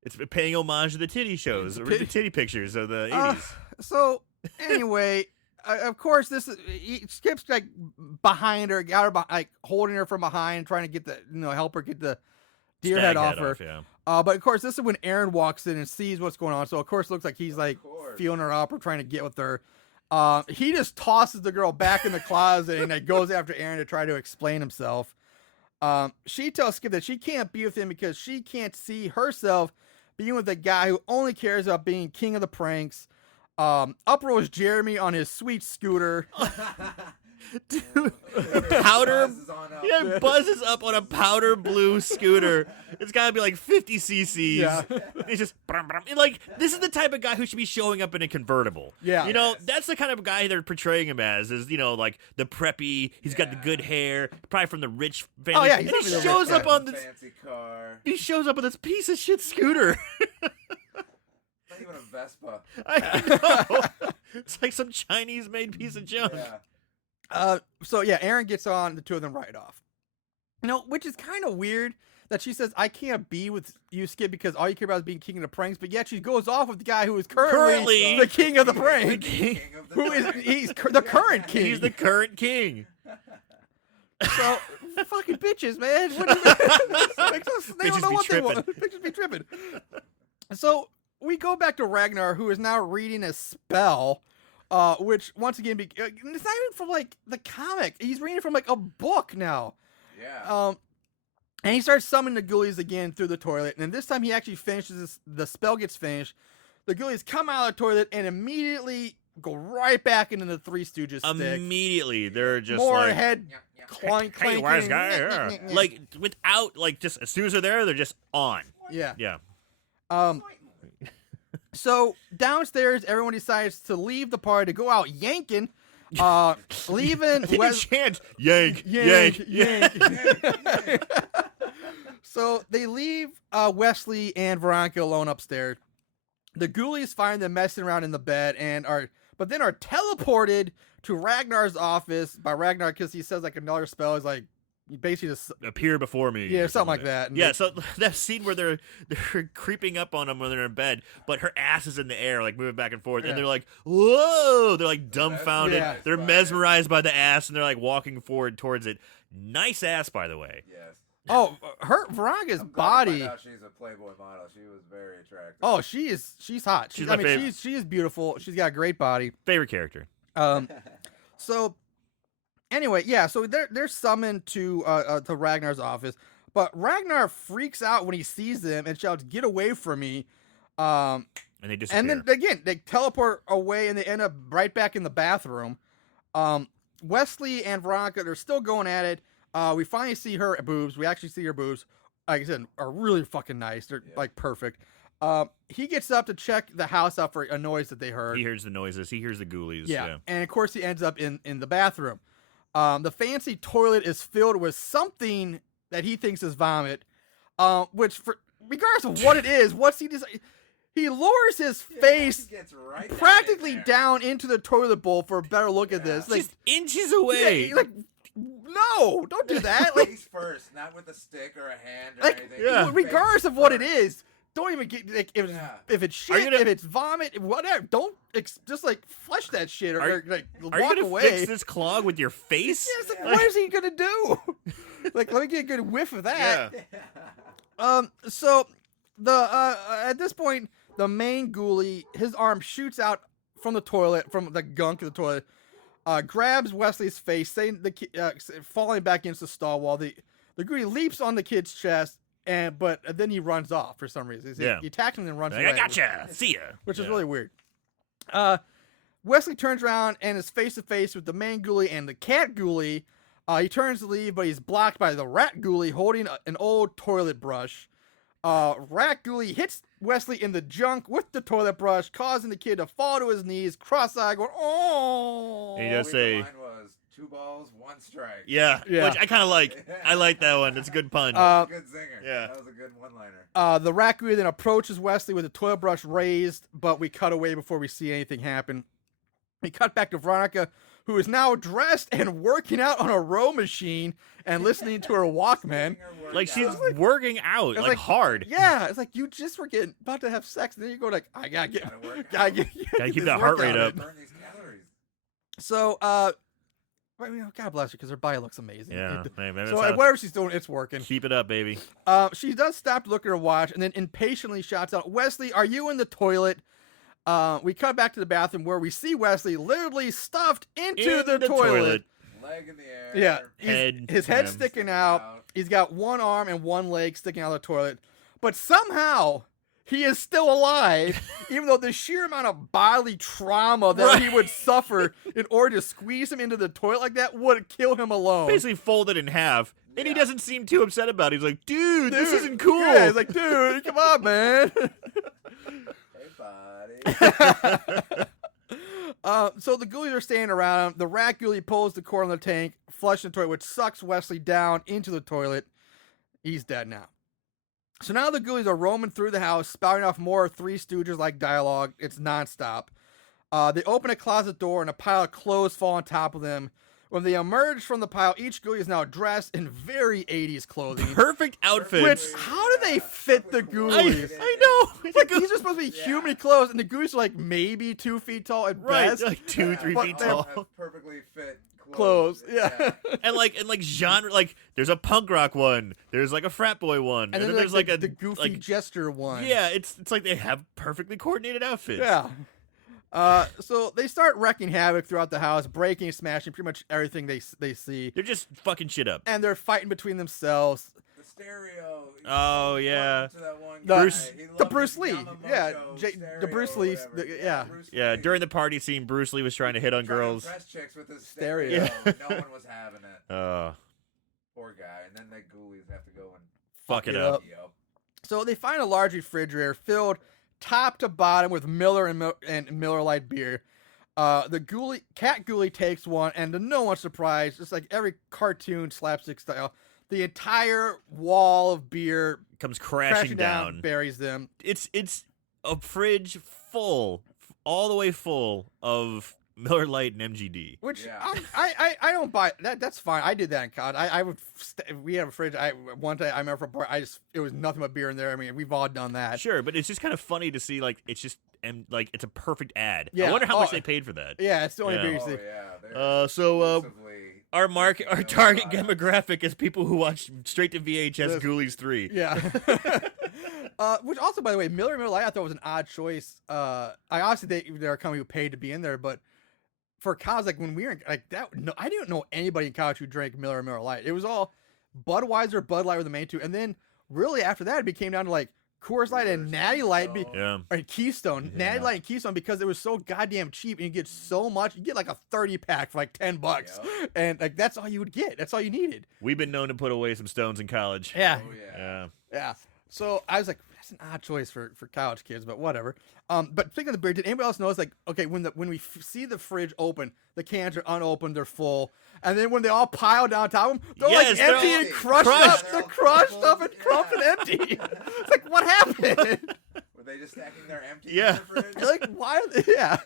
It's paying homage to the titty shows, or the titty pictures of the 80s. So anyway, of course, Skip's like behind her, got her like holding her from behind, trying to get help her get the deer Stag head off her. yeah. But of course, this is when Aaron walks in and sees what's going on. So of course, it looks like he's like course. feeling her up or trying to get with her. He just tosses the girl back in the closet and like, goes after Aaron to try to explain himself. She tells Skip that she can't be with him because she can't see herself being with a guy who only cares about being king of the pranks. Up rolls Jeremy on his sweet scooter. Dude, powder. Buzzes on up. Yeah, buzzes up on a powder blue scooter. It's gotta be like 50 cc's. Yeah. He's just like, this is the type of guy who should be showing up in a convertible. Yeah. You know, that's the kind of guy they're portraying him as, is, you know, like the preppy. He's got the good hair, probably from the rich family. Oh, yeah, and he's he definitely shows the up on this. fancy car. He shows up on this piece of shit scooter. Not even a Vespa. I know. It's like some Chinese-made piece of junk. Yeah. So yeah, Aaron gets on, the two of them ride off. You know, which is kind of weird that she says, I can't be with you, Skip, because all you care about is being king of the pranks, but yet she goes off with the guy who is currently the king of the pranks. King of the Who is, pranks. he's the current king. He's the current king. So, fucking bitches, man. What do you they Bitches don't know be what they want. tripping. Bitches be tripping. So, we go back to Ragnar, who is now reading a spell, which, once again, it's not even from, like, the comic. He's reading from, like, a book now. Yeah. And he starts summoning the Ghoulies again through the toilet. And this time he actually finishes the spell gets finished. The Ghoulies come out of the toilet and immediately go right back into the Three Stooges stick. Immediately, they're just More like, head clank, hey, clanking. wise guy, yeah. Like, without, like, just as soon as they're there, they're just on. Yeah. Yeah. So downstairs, everyone decides to leave the party to go out yanking. Leaving They Wes- chant, yank, yank, yank. yank. So they leave Wesley and Veronica alone upstairs. The Ghoulies find them messing around in the bed but then are teleported to Ragnar's office by Ragnar because he says like another spell is like basically just Appear before me. yeah or something like that. And Yeah, they- so that scene where they're creeping up on them when they're in bed, but her ass is in the air, like moving back and forth, Yeah. and they're like, "Whoa!" They're like dumbfounded. Yeah. They're mesmerized by the ass, and they're like walking forward towards it. Nice ass, by the way. Yes. Oh, Veronica's I'm glad to body. find out she's a Playboy model. She was very attractive. Oh, she's hot. She's I my mean, favorite. she is beautiful. She's got a great body. Favorite character. So anyway, yeah, so they're summoned to Ragnar's office, but Ragnar freaks out when he sees them and shouts, "Get away from me!" And they disappear. And then again, they teleport away and they end up right back in the bathroom. Wesley and Veronica, they're still going at it. We finally see her boobs. We actually see her boobs. Like I said, are really fucking nice. They're like perfect. He gets up to check the house out for a noise that they heard. He hears the noises. He hears the ghoulies. Yeah. And of course he ends up in the bathroom. The fancy toilet is filled with something that he thinks is vomit. Which regardless of what it is, he lowers his face He gets right practically down. down into the toilet bowl for a better look at this. Like, Just inches away. yeah, like, no, don't do that. Like, Face first, not with a stick or a hand or like anything. Yeah. regardless Face of what it first. is, don't even get like if it's, Yeah. if it's Are you shit, gonna- if it's vomit, whatever. Don't just like flush that shit or like Are you walk gonna away. fix this clog with your face? Yeah, it's like, what is he gonna do? Like, let me get a good whiff of that. Yeah. So the at this point, the main ghoulie, his arm shoots out from the toilet, from the gunk of the toilet, grabs Wesley's face, saying falling back into the stall wall. The ghoulie leaps on the kid's chest, but then he runs off for some reason. Yeah. He attacks him and then runs Like, away. I gotcha. See ya. Which is Yeah. really weird. Wesley turns around and is face to face with the main ghoulie and the cat ghoulie. He turns to leave, but he's blocked by the rat ghoulie holding an old toilet brush. Rat ghoulie hits Wesley in the junk with the toilet brush, causing the kid to fall to his knees, cross-eyed, going, "Oh!" And he does The say, line was 2 balls, 1 strike. yeah, Yeah. which I kind of like. I like that one. It's a good pun. That was a good zinger. yeah. That was a good one-liner. The rat ghoulie then approaches Wesley with the toilet brush raised, but we cut away before we see anything happen. We cut back to Veronica, who is now dressed and working out on a row machine and listening to her Walkman. Like she's working out, like hard. Yeah, it's like you just were about to have sex, and then you go like, I gotta get, Gotta work gotta out. get, Gotta keep this that heart workout rate in. up. Burn these calories. So, God bless her, because her body looks amazing. Yeah, maybe that's So how- whatever she's doing, it's working. keep it up, baby. She does stop to look at her watch, and then impatiently shouts out, "Wesley, are you in the toilet?" We cut back to the bathroom where we see Wesley literally stuffed into the toilet. Leg in the air. Yeah, his head's him. sticking out. He's got one arm and one leg sticking out of the toilet. But somehow he is still alive, even though the sheer amount of bodily trauma that he would suffer in order to squeeze him into the toilet like that would kill him alone. Basically folded in half. And he doesn't seem too upset about it. He's like, dude, this isn't cool. Yeah, he's like, dude, come on, man. Hey, buddy. So the ghoulies are standing around him. The rat ghoulie pulls the cord on the tank, flushes the toilet, which sucks Wesley down into the toilet. He's dead now. So now the ghoulies are roaming through the house, spouting off more Three Stooges-like dialogue. It's nonstop. They open a closet door, and a pile of clothes fall on top of them. When they emerge from the pile, each ghoulie is now dressed in very 80s clothing. Perfect outfits. Which, how do they fit the ghoulies? I know. Like, these are supposed to be human clothes, and the ghoulies are like maybe 2 feet tall at Right, best. like 2-3 But feet they tall. Have perfectly fit Clothes, yeah. And like genre, like there's a punk rock one, there's like a frat boy one, And then there's like the goofy jester one. Yeah, it's like they have perfectly coordinated outfits. Yeah. So they start wrecking havoc throughout the house, breaking and smashing pretty much everything they see. They're just fucking shit up. And they're fighting between themselves. The stereo. Oh, yeah. To that one The- guy. Bruce- He The loved Bruce his Lee. Yamamoto Yeah, the stereo Bruce or Lee. whatever. Yeah. Bruce Yeah, Lee. during the party scene, Bruce Lee was trying to hit on Trying to girls. impress chicks with his Stereo. stereo. No one was having it. Poor guy. And then the ghoulies have to go and Fuck it up. up. Yep. So they find a large refrigerator filled top to bottom with Miller and Miller Lite beer. The cat ghoulie takes one, and to no one's surprise, just like every cartoon slapstick style, the entire wall of beer Comes crashing down. buries them. It's a fridge full, all the way full of Miller Lite and MGD. Which Yeah. I don't buy that. That's fine. I did that in college. I would we had a fridge. One day I remember for it was nothing but beer in there. I mean, we've all done that. Sure, but it's just kind of funny to see like it's just like it's a perfect ad. Yeah. I wonder how much Oh. they paid for that. Yeah, it's the only Yeah. beer you Oh, see. yeah. So exclusively our making those target products. demographic is people who watch straight to VHS This- Ghoulies 3. Yeah. Which also, by the way, Miller Lite I thought was an odd choice. I obviously they're a company who paid to be in there, but for college, like when we were like that, no, I didn't know anybody in college who drank Miller Lite. It was all Budweiser, Bud Light were the main two, and then really after that, it became down to like Coors Light and Coors, Natty Light, Yeah. or Keystone, Natty Yeah. Light and Keystone, because it was so goddamn cheap, and you get so much. You get like a 30-pack for like $10, and like that's all you would get. That's all you needed. We've been known to put away some stones in college. Yeah, Oh, yeah. Yeah. yeah. So I was like, that's an odd choice for college kids, but whatever. But speaking of the beer, did anybody else notice, like, okay, when we see the fridge open, the cans are unopened, they're full, and then when they all pile down top of them, they're Yes, like they're empty all and crushed crushed. up. They're crushed up and crumpled and empty. It's like, what happened? Were they just stacking their empty Yeah. in the fridge? You're like, why? Yeah.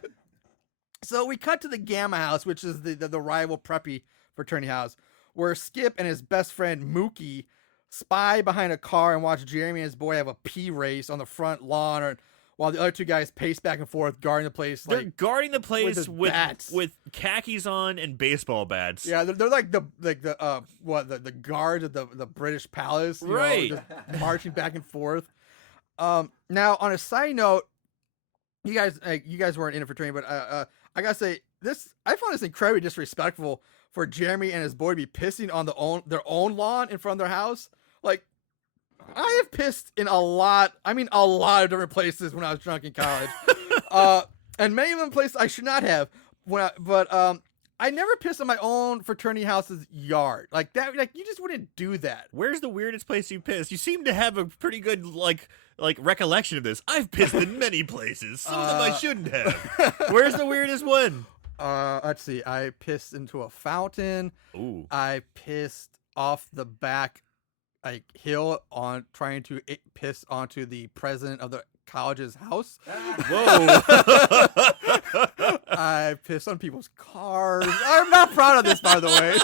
So we cut to the Gamma House, which is the rival preppy fraternity house, where Skip and his best friend Mookie spy behind a car and watch Jeremy and his boy have a pee race on the front lawn, while the other two guys pace back and forth, guarding the place. They're Like, guarding the place his with bats. khakis on and baseball bats. yeah, they're like the guards at the British Palace, you know, Right. just marching back and forth. Now on a side note, you guys weren't in a fraternity, but I gotta say I found this incredibly disrespectful for Jeremy and his boy to be pissing on their own lawn in front of their house. Like, I have pissed in a lot of different places when I was drunk in college, and many of them places I should not have. I never pissed on my own fraternity house's yard like that. Like, you just wouldn't do that. Where's the weirdest place you pissed? You seem to have a pretty good like recollection of this. I've pissed in many places. Some of them I shouldn't have. Where's the weirdest one? Let's see. I pissed into a fountain. Ooh. I pissed off the back hill on trying to piss onto the president of the college's house. Whoa. I pissed on people's cars. I'm not proud of this, by the way.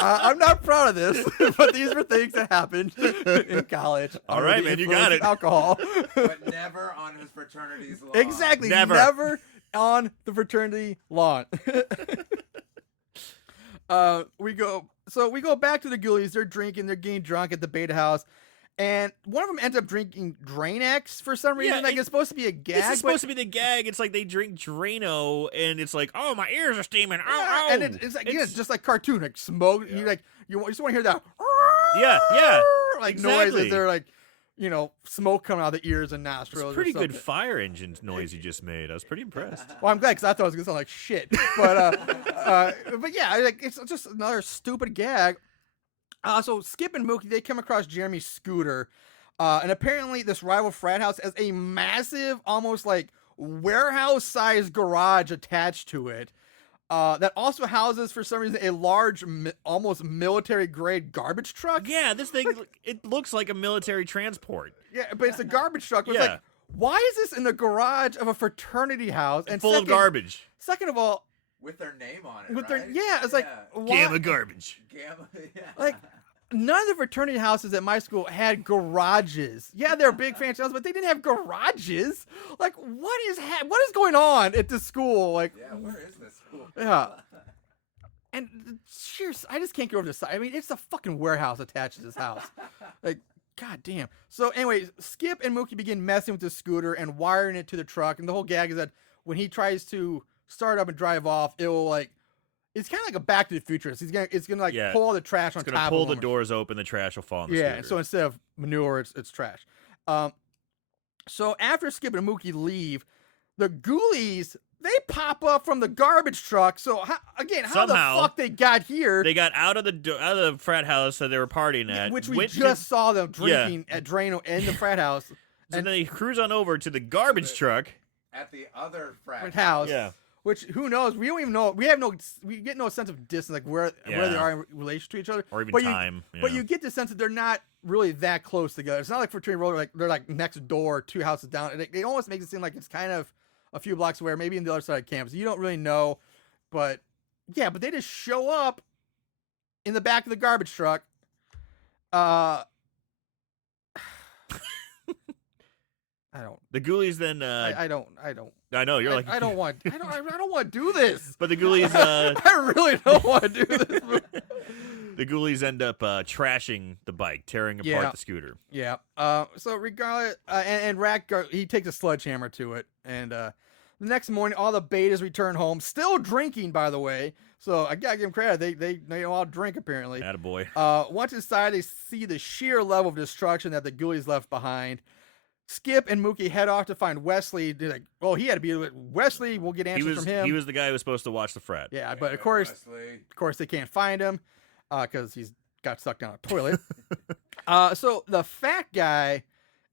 I'm not proud of this, but these were things that happened in college. All under right, the man, you influence got of it. Alcohol. But never on his fraternity's lawn. Exactly. Never. On the fraternity lawn. we go back to the Ghoulies. They're drinking. They're getting drunk at the Beta House. And one of them ends up drinking Drain-X for some reason. Like it's supposed to be a gag. This is supposed to be the gag. It's like they drink Drano, and it's like, oh, my ears are steaming. Oh, and it's like it's just like cartoon, like smoke. Yeah. You just want to hear that. Yeah, like exactly. noises. They're like, smoke coming out of the ears and nostrils. It's pretty good fire engine noise you just made. I was pretty impressed. Well, I'm glad because I thought it was gonna sound like shit. But yeah, like it's just another stupid gag. So Skip and Mookie, they come across Jeremy's scooter, and apparently this rival frat house has a massive, almost like warehouse-sized garage attached to it. That also houses, for some reason, a large, almost military-grade garbage truck. Yeah, this thing, it looks like a military transport. Yeah, but it's a garbage truck. It's like, why is this in the garage of a fraternity house? And full of garbage. Second of all, with their name on it, with right? it's like, why? Gamma garbage. Gamma, yeah. Like, none of the fraternity houses at my school had garages. Yeah, they're big fancy houses, but they didn't have garages. Like, what is going on at this school? Like, yeah, where is this school? Yeah. And cheers, I just can't get over this. I mean, it's a fucking warehouse attached to this house. Like, god damn. So anyway, Skip and Mookie begin messing with the scooter and wiring it to the truck. And the whole gag is that when he tries to start up and drive off, it will like, it's kind of like a Back to the Future. It's gonna like pull all the trash on top of him. It's gonna pull the doors open, the trash will fall on the scooter. And so instead of manure, it's trash. So after Skip and Mookie leave, the Ghoulies, they pop up from the garbage truck. So how Somehow, the fuck they got here? They got out of the frat house that they were partying at, which we just saw them drinking at Drano in the frat house. So then they cruise on over to the garbage truck at the other frat house. Yeah. Which, who knows? We don't even know. We get no sense of distance, like where they are in relation to each other, or even time. But you get the sense that they're not really that close together. It's not like fraternity road, they're like next door, 2 houses down. And it almost makes it seem like it's kind of a few blocks away, maybe in the other side of campus. You don't really know, but yeah, but they just show up in the back of the garbage truck. I don't. The Ghoulies then. I don't. I know you're like. I don't want to do this. But the Ghoulies. I really don't want to do this. The Ghoulies end up trashing the bike, tearing apart the scooter. Yeah. So regardless, and Rack, he takes a sledgehammer to it, and the next morning, all the betas return home, still drinking, by the way. So I gotta give them credit. They all drink apparently. Attaboy. Once inside, they see the sheer level of destruction that the Ghoulies left behind. Skip and Mookie head off to find Wesley. They're like, oh, he had to be Wesley. We'll get answers from him. He was the guy who was supposed to watch the frat. Yeah, but of course, they can't find him because he's got stuck down a toilet. So the fat guy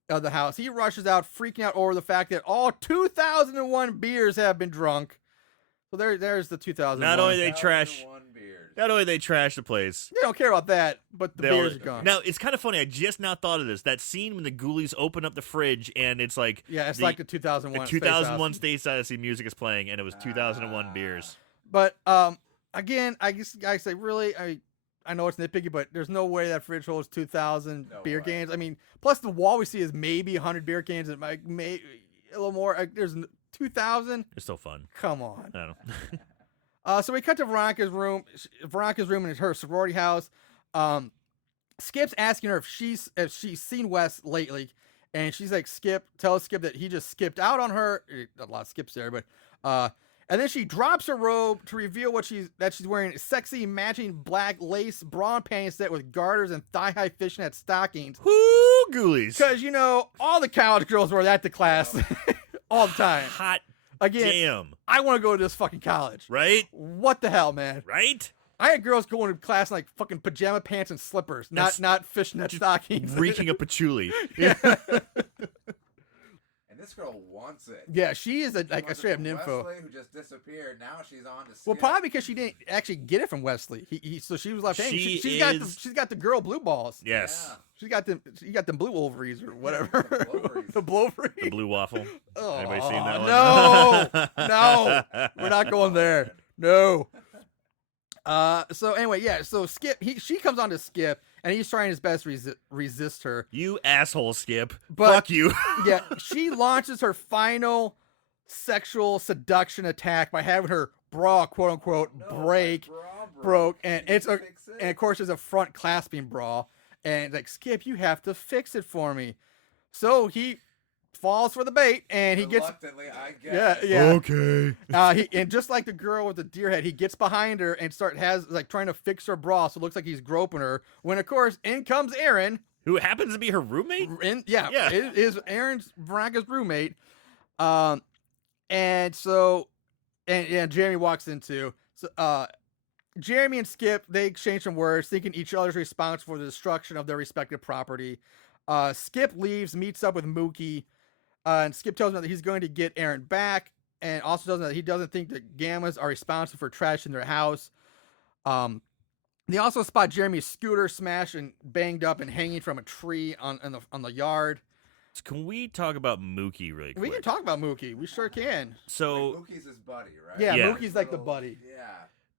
of the house, he rushes out, freaking out over the fact that all 2001 beers have been drunk. So there's the 2001. Not only they trash the place. They don't care about that, but the beers are gone. Now, it's kind of funny. I just now thought of this. That scene when the Ghoulies open up the fridge and it's like... Yeah, it's like the 2001. The 2001 Space Odyssey music is playing and it was 2001 beers. But, again, I guess I say, really, I know it's nitpicky, but there's no way that fridge holds 2,000 beer cans. I mean, plus the wall we see is maybe 100 beer cans. It might a little more. There's 2,000. It's so fun. Come on. I don't know. So we cut to Veronica's room in her sorority house. Skip's asking her if she's seen Wes lately, and she's like, tells Skip that he just skipped out on her. A lot of skips there, but and then she drops her robe to reveal she's wearing sexy matching black lace bra and panties set with garters and thigh-high fishnet stockings. Whoo, Ghoulies! Because all the college girls wear that to class all the time. Hot. Again, damn. I want to go to this fucking college. Right? What the hell, man? Right? I had girls going to class in like fucking pajama pants and slippers, not fishnet stockings. Reeking of patchouli. Yeah. And this girl wants it. Yeah, she is a straight up nympho. Wesley, who just disappeared, now she's on to Skip. Well, probably because she didn't actually get it from Wesley. So she was left hanging. She's got the girl blue balls. Yes. Yeah. She got them blue ovaries or whatever. The blowovaries. The blue waffle. Oh, anybody seen that one? No, we're not going there. No. So anyway, yeah. So Skip, she comes on to Skip, and he's trying his best to resist her. You asshole, Skip. But, fuck you. Yeah, she launches her final sexual seduction attack by having her bra, quote unquote, broke, and and of course it's a front clasping bra. And like, Skip, you have to fix it for me. So he falls for the bait, and he gets Reluctantly, I guess. yeah. Okay. And just like the girl with the deer head, he gets behind her and trying to fix her bra, so it looks like he's groping her. When of course in comes Aaron, Who happens to be her roommate? Yeah. It is Aaron's Veronica's roommate. And Jeremy walks in too. So Jeremy and Skip, they exchange some words, thinking each other's responsible for the destruction of their respective property. Skip leaves, meets up with Mookie, and Skip tells him that he's going to get Aaron back, and also tells him that he doesn't think the Gammas are responsible for trash in their house. They also spot Jeremy's scooter smashed and banged up and hanging from a tree on the yard. So can we talk about Mookie really quick? We can talk about Mookie. We sure can. So Like, Mookie's his buddy, right? Yeah, Yeah. Mookie's like the buddy. Yeah.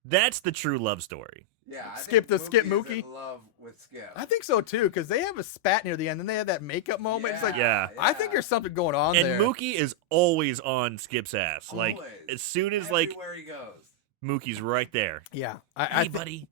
that's the true love story. Yeah. I Skip think the Skip is Mookie? in love with Skip. I think so too, because they have a spat near the end, and they have that makeup moment. It's like, Yeah. I think there's something going on And there. Mookie is always on Skip's ass. Like Always. as soon as Everywhere he goes. Mookie's right there. Yeah, Hey, buddy.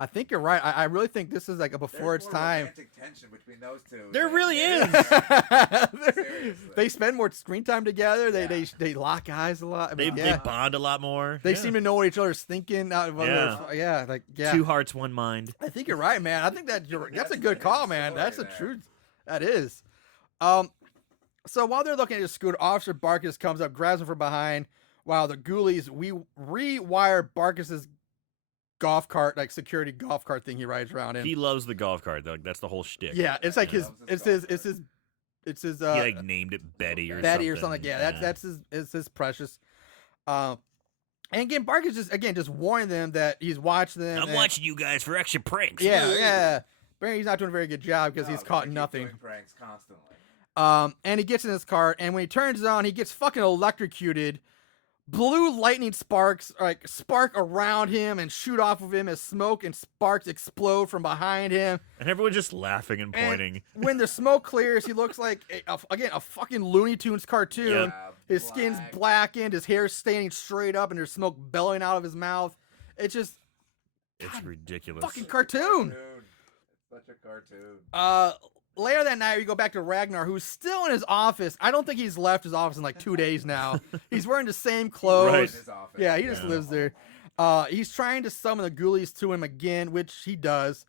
I think you're right. I really think this is like a before There's its more time. romantic tension between those two. There than really there is. Seriously. They spend more screen time together. Yeah. They lock eyes a lot. I They mean, they bond a lot more. They Yeah. seem to know what each other's thinking. Yeah. Two hearts, one mind. I think you're right, man. I think that's a That's good a call, good man. story That's the there. truth. That is. So while they're looking at his scooter, Officer Barkus comes up, grabs him from behind, while the Ghoulies rewire Barkus's golf cart, like security golf cart thing he rides around in. He loves the golf cart. Like, that's the whole shtick. Yeah, it's like He his, loves it's his his, golf it's his, He like named it Betty or Betty something. or something. Yeah, that's his precious. And again, Barkus just warning them that he's watching them. I'm and- watching you guys for extra pranks. Yeah. But he's not doing a very good job because he's No, caught they keep nothing. doing pranks constantly. And he gets in his cart, and when he turns it on, he gets fucking electrocuted. Blue lightning sparks spark around him and shoot off of him as smoke and sparks explode from behind him. And everyone's just laughing and pointing. And when the smoke clears, he looks like a fucking Looney Tunes cartoon. Yeah, His skin's blackened, his hair's standing straight up, and there's smoke bellowing out of his mouth. It's just It's ridiculous. fucking cartoon. It's such a cartoon. Later that night, we go back to Ragnar, who's still in his office. I don't think he's left his office in like 2 days now. He's wearing the same clothes. Right. In his office. Yeah, he just lives there. He's trying to summon the Ghoulies to him again, which he does.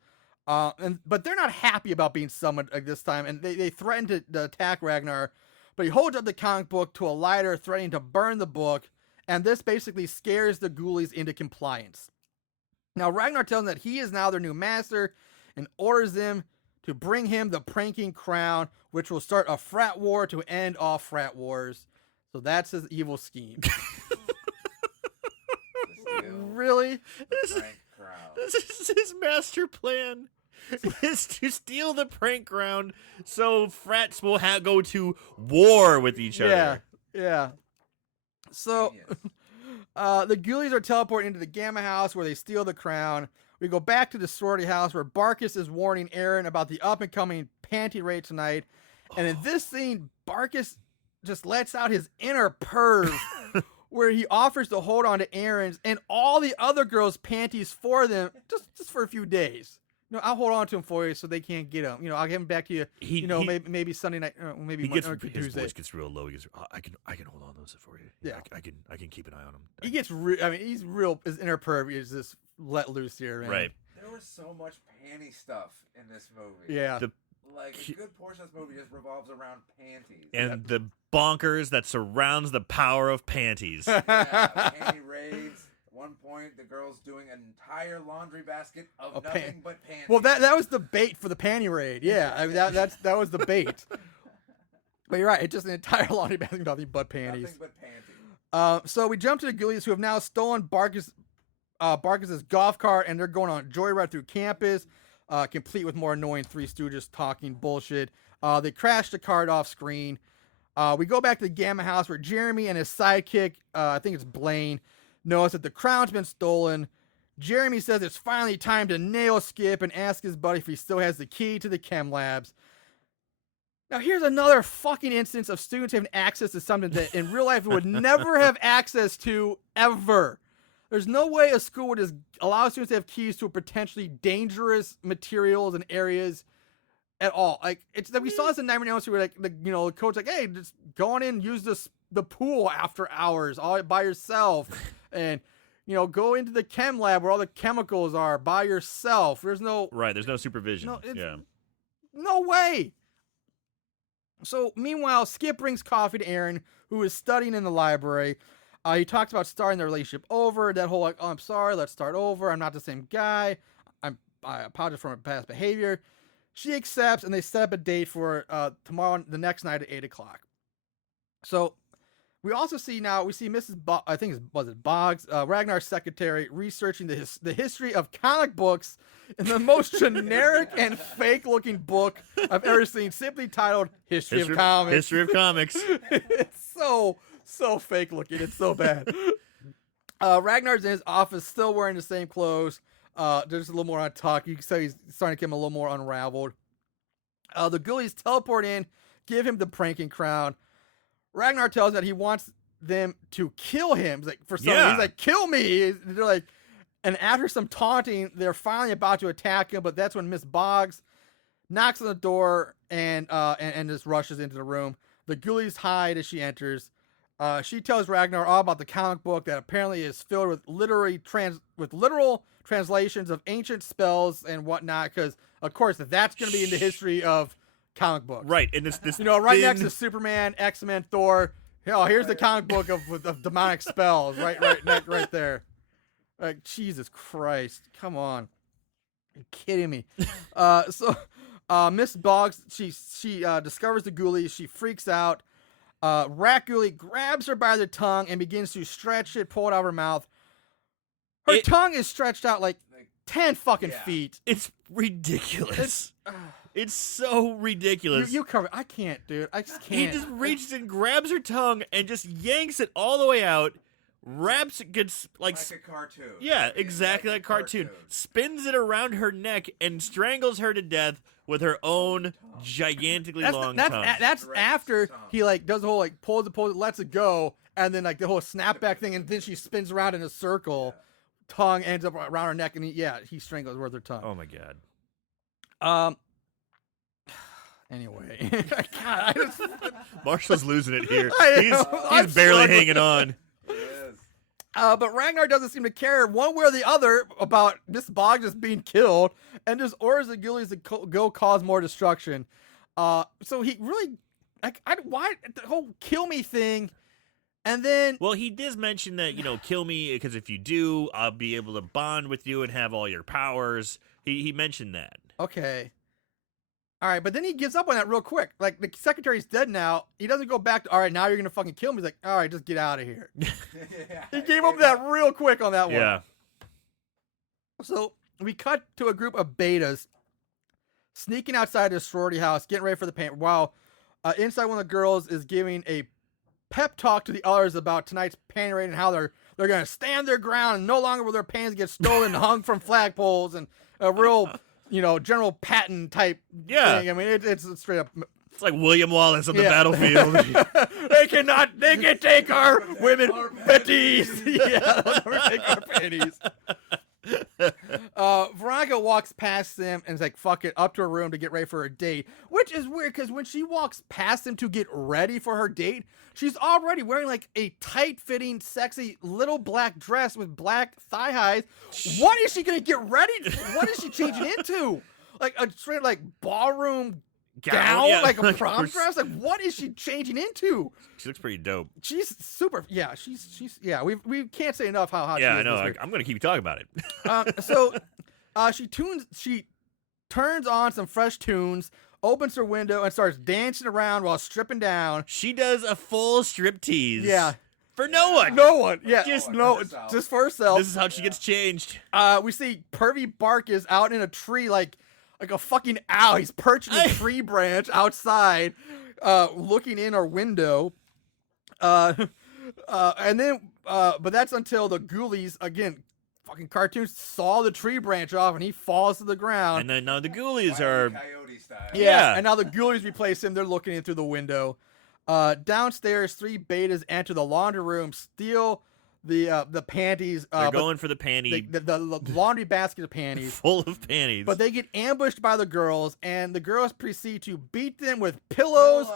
But they're not happy about being summoned this time, and they threaten to attack Ragnar. But he holds up the comic book to a lighter, threatening to burn the book, and this basically scares the Ghoulies into compliance. Now, Ragnar tells them that he is now their new master and orders them to bring him the pranking crown, which will start a frat war to end all frat wars. So that's his evil scheme. Really? Prank crowd. This is his master plan. Is to steal the prank ground so frats will go to war with each other. Yeah. So Genius. the Ghoulies are teleported into the Gamma house where they steal the crown. We go back to the sorority house where Barkus is warning Aaron about the up-and-coming panty raid tonight. And in this scene, Barkus just lets out his inner perv where he offers to hold on to Aaron's and all the other girls' panties for them just for a few days. I'll hold on to them for you so they can't get them. I'll give them back to you. Maybe Sunday night, maybe He gets, Monday, his Tuesday. voice gets real low. He goes, I can hold on to those for you. Yeah. I can keep an eye on them. He gets he's real. His inner perv is just let loose here, man. Right. There was so much panty stuff in this movie. Yeah. Like, a good portion of this movie just revolves around panties. And the bonkers that surrounds the power of panties. Yeah, panty raids. At one point, the girl's doing an entire laundry basket of nothing but panties. Well, that was the bait for the panty raid. Yeah, I mean, that was the bait. But you're right. It's just an entire laundry basket of nothing but panties. Nothing but panties. So we jump to the Ghoulies, who have now stolen Barkus's golf cart, and they're going on a joyride through campus, complete with more annoying Three Stooges talking bullshit. They crash the cart off screen. We go back to the Gamma house where Jeremy and his sidekick, I think it's Blaine, notice that the crown's been stolen. Jeremy says it's finally time to nail Skip and ask his buddy if he still has the key to the chem labs. Now, here's another fucking instance of students having access to something that in real life we would never have access to, ever. There's no way a school would just allow students to have keys to potentially dangerous materials and areas at all. Like it's like we saw this in Nightmare on Elm Street, where like the coach like, hey, just go on in and use the pool after hours all by yourself, and go into the chem lab where all the chemicals are by yourself. There's no supervision. No way. So meanwhile, Skip brings coffee to Aaron, who is studying in the library. He talks about starting the relationship over. That whole like, oh, I'm sorry, let's start over. I'm not the same guy. I apologize for my past behavior. She accepts, and they set up a date for tomorrow, the next night at 8:00. So we also see Mrs. Was it Boggs, Ragnar's secretary, researching the history of comic books in the most generic and fake-looking book I've ever seen, simply titled History of Comics. History of Comics. It's so fake-looking. It's so bad. Ragnar's in his office, still wearing the same clothes. There's a little more untucked. You can say he's starting to get him a little more unraveled. The Ghoulies teleport in, give him the pranking crown. Ragnar tells that he wants them to kill him. He's like, he's like, kill me. They're like, and after some taunting, they're finally about to attack him, but that's when Miss Boggs knocks on the door and just rushes into the room. The Ghoulies hide as she enters. She tells Ragnar all about the comic book that apparently is filled with literal translations of ancient spells and whatnot, because of course that's going to be in the history of comic books, right? And this right next to Superman, X-Men, Thor. Here's the comic book of demonic spells, right there. Like, Jesus Christ, come on, you're kidding me. So Miss Boggs, she discovers the Ghoulies. She freaks out. Rat Ghoulie grabs her by the tongue and begins to stretch it, pull it out of her mouth. Her tongue is stretched out like 10 fucking feet. It's ridiculous. It's so ridiculous. You cover. I can't, dude. I just can't. He just reaches and grabs her tongue and just yanks it all the way out. Wraps it, gets like a cartoon. Yeah, exactly like cartoon. Spins it around her neck and strangles her to death with her own gigantically long tongue. That's after he like does the whole like pulls it, lets it go, and then like the whole snapback thing, and then she spins around in a circle. Tongue ends up around her neck, and he strangles with her tongue. Oh my god. Anyway, God, Marshall's losing it here. He's barely hanging on. But Ragnar doesn't seem to care one way or the other about Miss Boggs just being killed, and just orders the Ghoulies to go cause more destruction. So he really, why the whole kill me thing, and then... Well, he does mention that, kill me, because if you do, I'll be able to bond with you and have all your powers. He mentioned that. Okay. All right, but then he gives up on that real quick. Like, the secretary's dead now. He doesn't go back to, all right, now you're going to fucking kill me. He's like, all right, just get out of here. He gave up that real quick on that one. Yeah. So we cut to a group of betas sneaking outside the sorority house, getting ready for the paint, while inside one of the girls is giving a pep talk to the others about tonight's paint raid and how they're going to stand their ground and no longer will their paintings get stolen and hung from flagpoles, and a real... General Patton type thing. I mean, it's straight up. It's like William Wallace on the battlefield. They can take our women panties. Yeah, they'll never take our panties. Veronica walks past them and is like, fuck it, up to her room to get ready for her date. Which is weird, because when she walks past them to get ready for her date, she's already wearing like a tight-fitting, sexy little black dress with black thigh highs. What is she going to get ready? What is she changing into? Like a straight like ballroom gown? Yeah. Like a prom dress? Like, what is she changing into? She looks pretty dope. She's super. Yeah, she's yeah. We can't say enough how hot she is. Yeah, I know. I'm going to keep talking about it. So she turns on some fresh tunes, opens her window, and starts dancing around while stripping down. She does a full strip tease. Yeah. For no one. No one. Yeah. Just for herself. This is how she gets changed. We see Pervy Bark is out in a tree like a fucking owl. He's perched in a tree branch outside, looking in our window. And then, but that's until the Ghoulies, again, fucking cartoons, saw the tree branch off and he falls to the ground. And then now the Ghoulies are... Coyote style. Yeah. And now the Ghoulies replace him. They're looking in through the window. Downstairs, 3 betas enter the laundry room, steal the panties. They're but going for the panty the laundry basket of panties. full of panties. But they get ambushed by the girls, and the girls proceed to beat them with pillows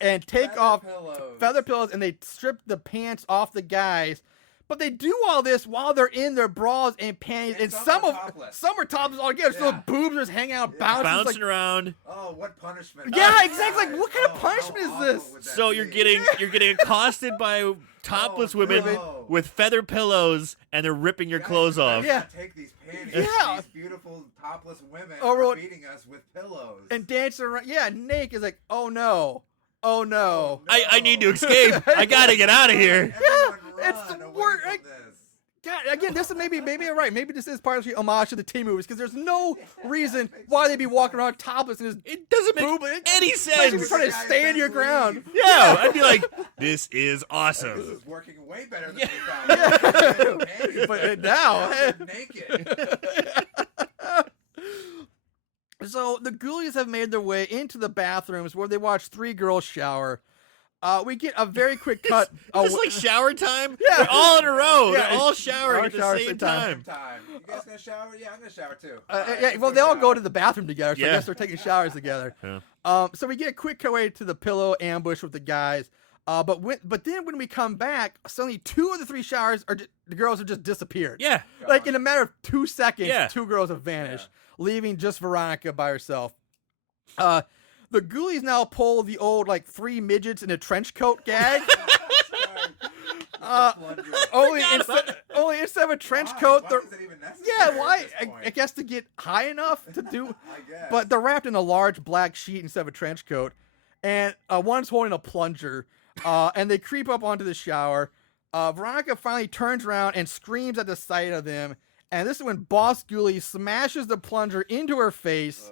and take Feather off pillows. feather pillows, and they strip the pants off the guys. But they do all this while they're in their bras and panties, and some are topless altogether. So Yeah. the boobs are hanging out, bouncing. bouncing around. Oh, what punishment! Yeah, Oh, exactly. God. Like, what kind of Oh, punishment how is awful this? would that So you're be? getting accosted by topless women no. with feather pillows, and they're ripping your clothes off. Yeah. Take these panties. Yeah. These beautiful topless women Oh, are well- beating us with pillows. And dancing around. Yeah, Nate is like, oh no. Oh no. I need to escape. I gotta get out of here. Everyone it's run the away wor- from I- this. God, again, this is maybe you're right. Maybe this is part of the homage to the teen movies because there's no reason why they'd be walking around topless and just It doesn't make boob- any especially if you're sense. trying to Guys, stand your leave. ground. Yeah, I'd be like, this is This awesome. is working way better than we thought. Yeah. But now, They're naked. so the Ghoulies have made their way into the bathrooms where they watch three girls shower. We get a very quick cut. It's like shower time. Yeah. They're all in a row. Yeah, They're all it's- showering all at the shower same same time. time. You guys gonna shower? Yeah, I'm gonna shower too. Yeah, well, they all go to the bathroom together, so I Yeah. guess they're taking showers together. Yeah. So we get a quick cut away to the pillow ambush with the guys. But then when we come back, suddenly two of the three showers the girls have just disappeared. Yeah. Like in a matter of 2 seconds, Yeah. two girls have vanished, leaving just Veronica by herself. The Ghoulies now pull the old like three midgets in a trench coat gag. only instead of a trench coat, they're why? I guess to get high enough to do. But they're wrapped in a large black sheet instead of a trench coat, and one's holding a plunger. And they creep up onto the shower. Veronica finally turns around and screams at the sight of them. And this is when Boss Ghoulie smashes the plunger into her face.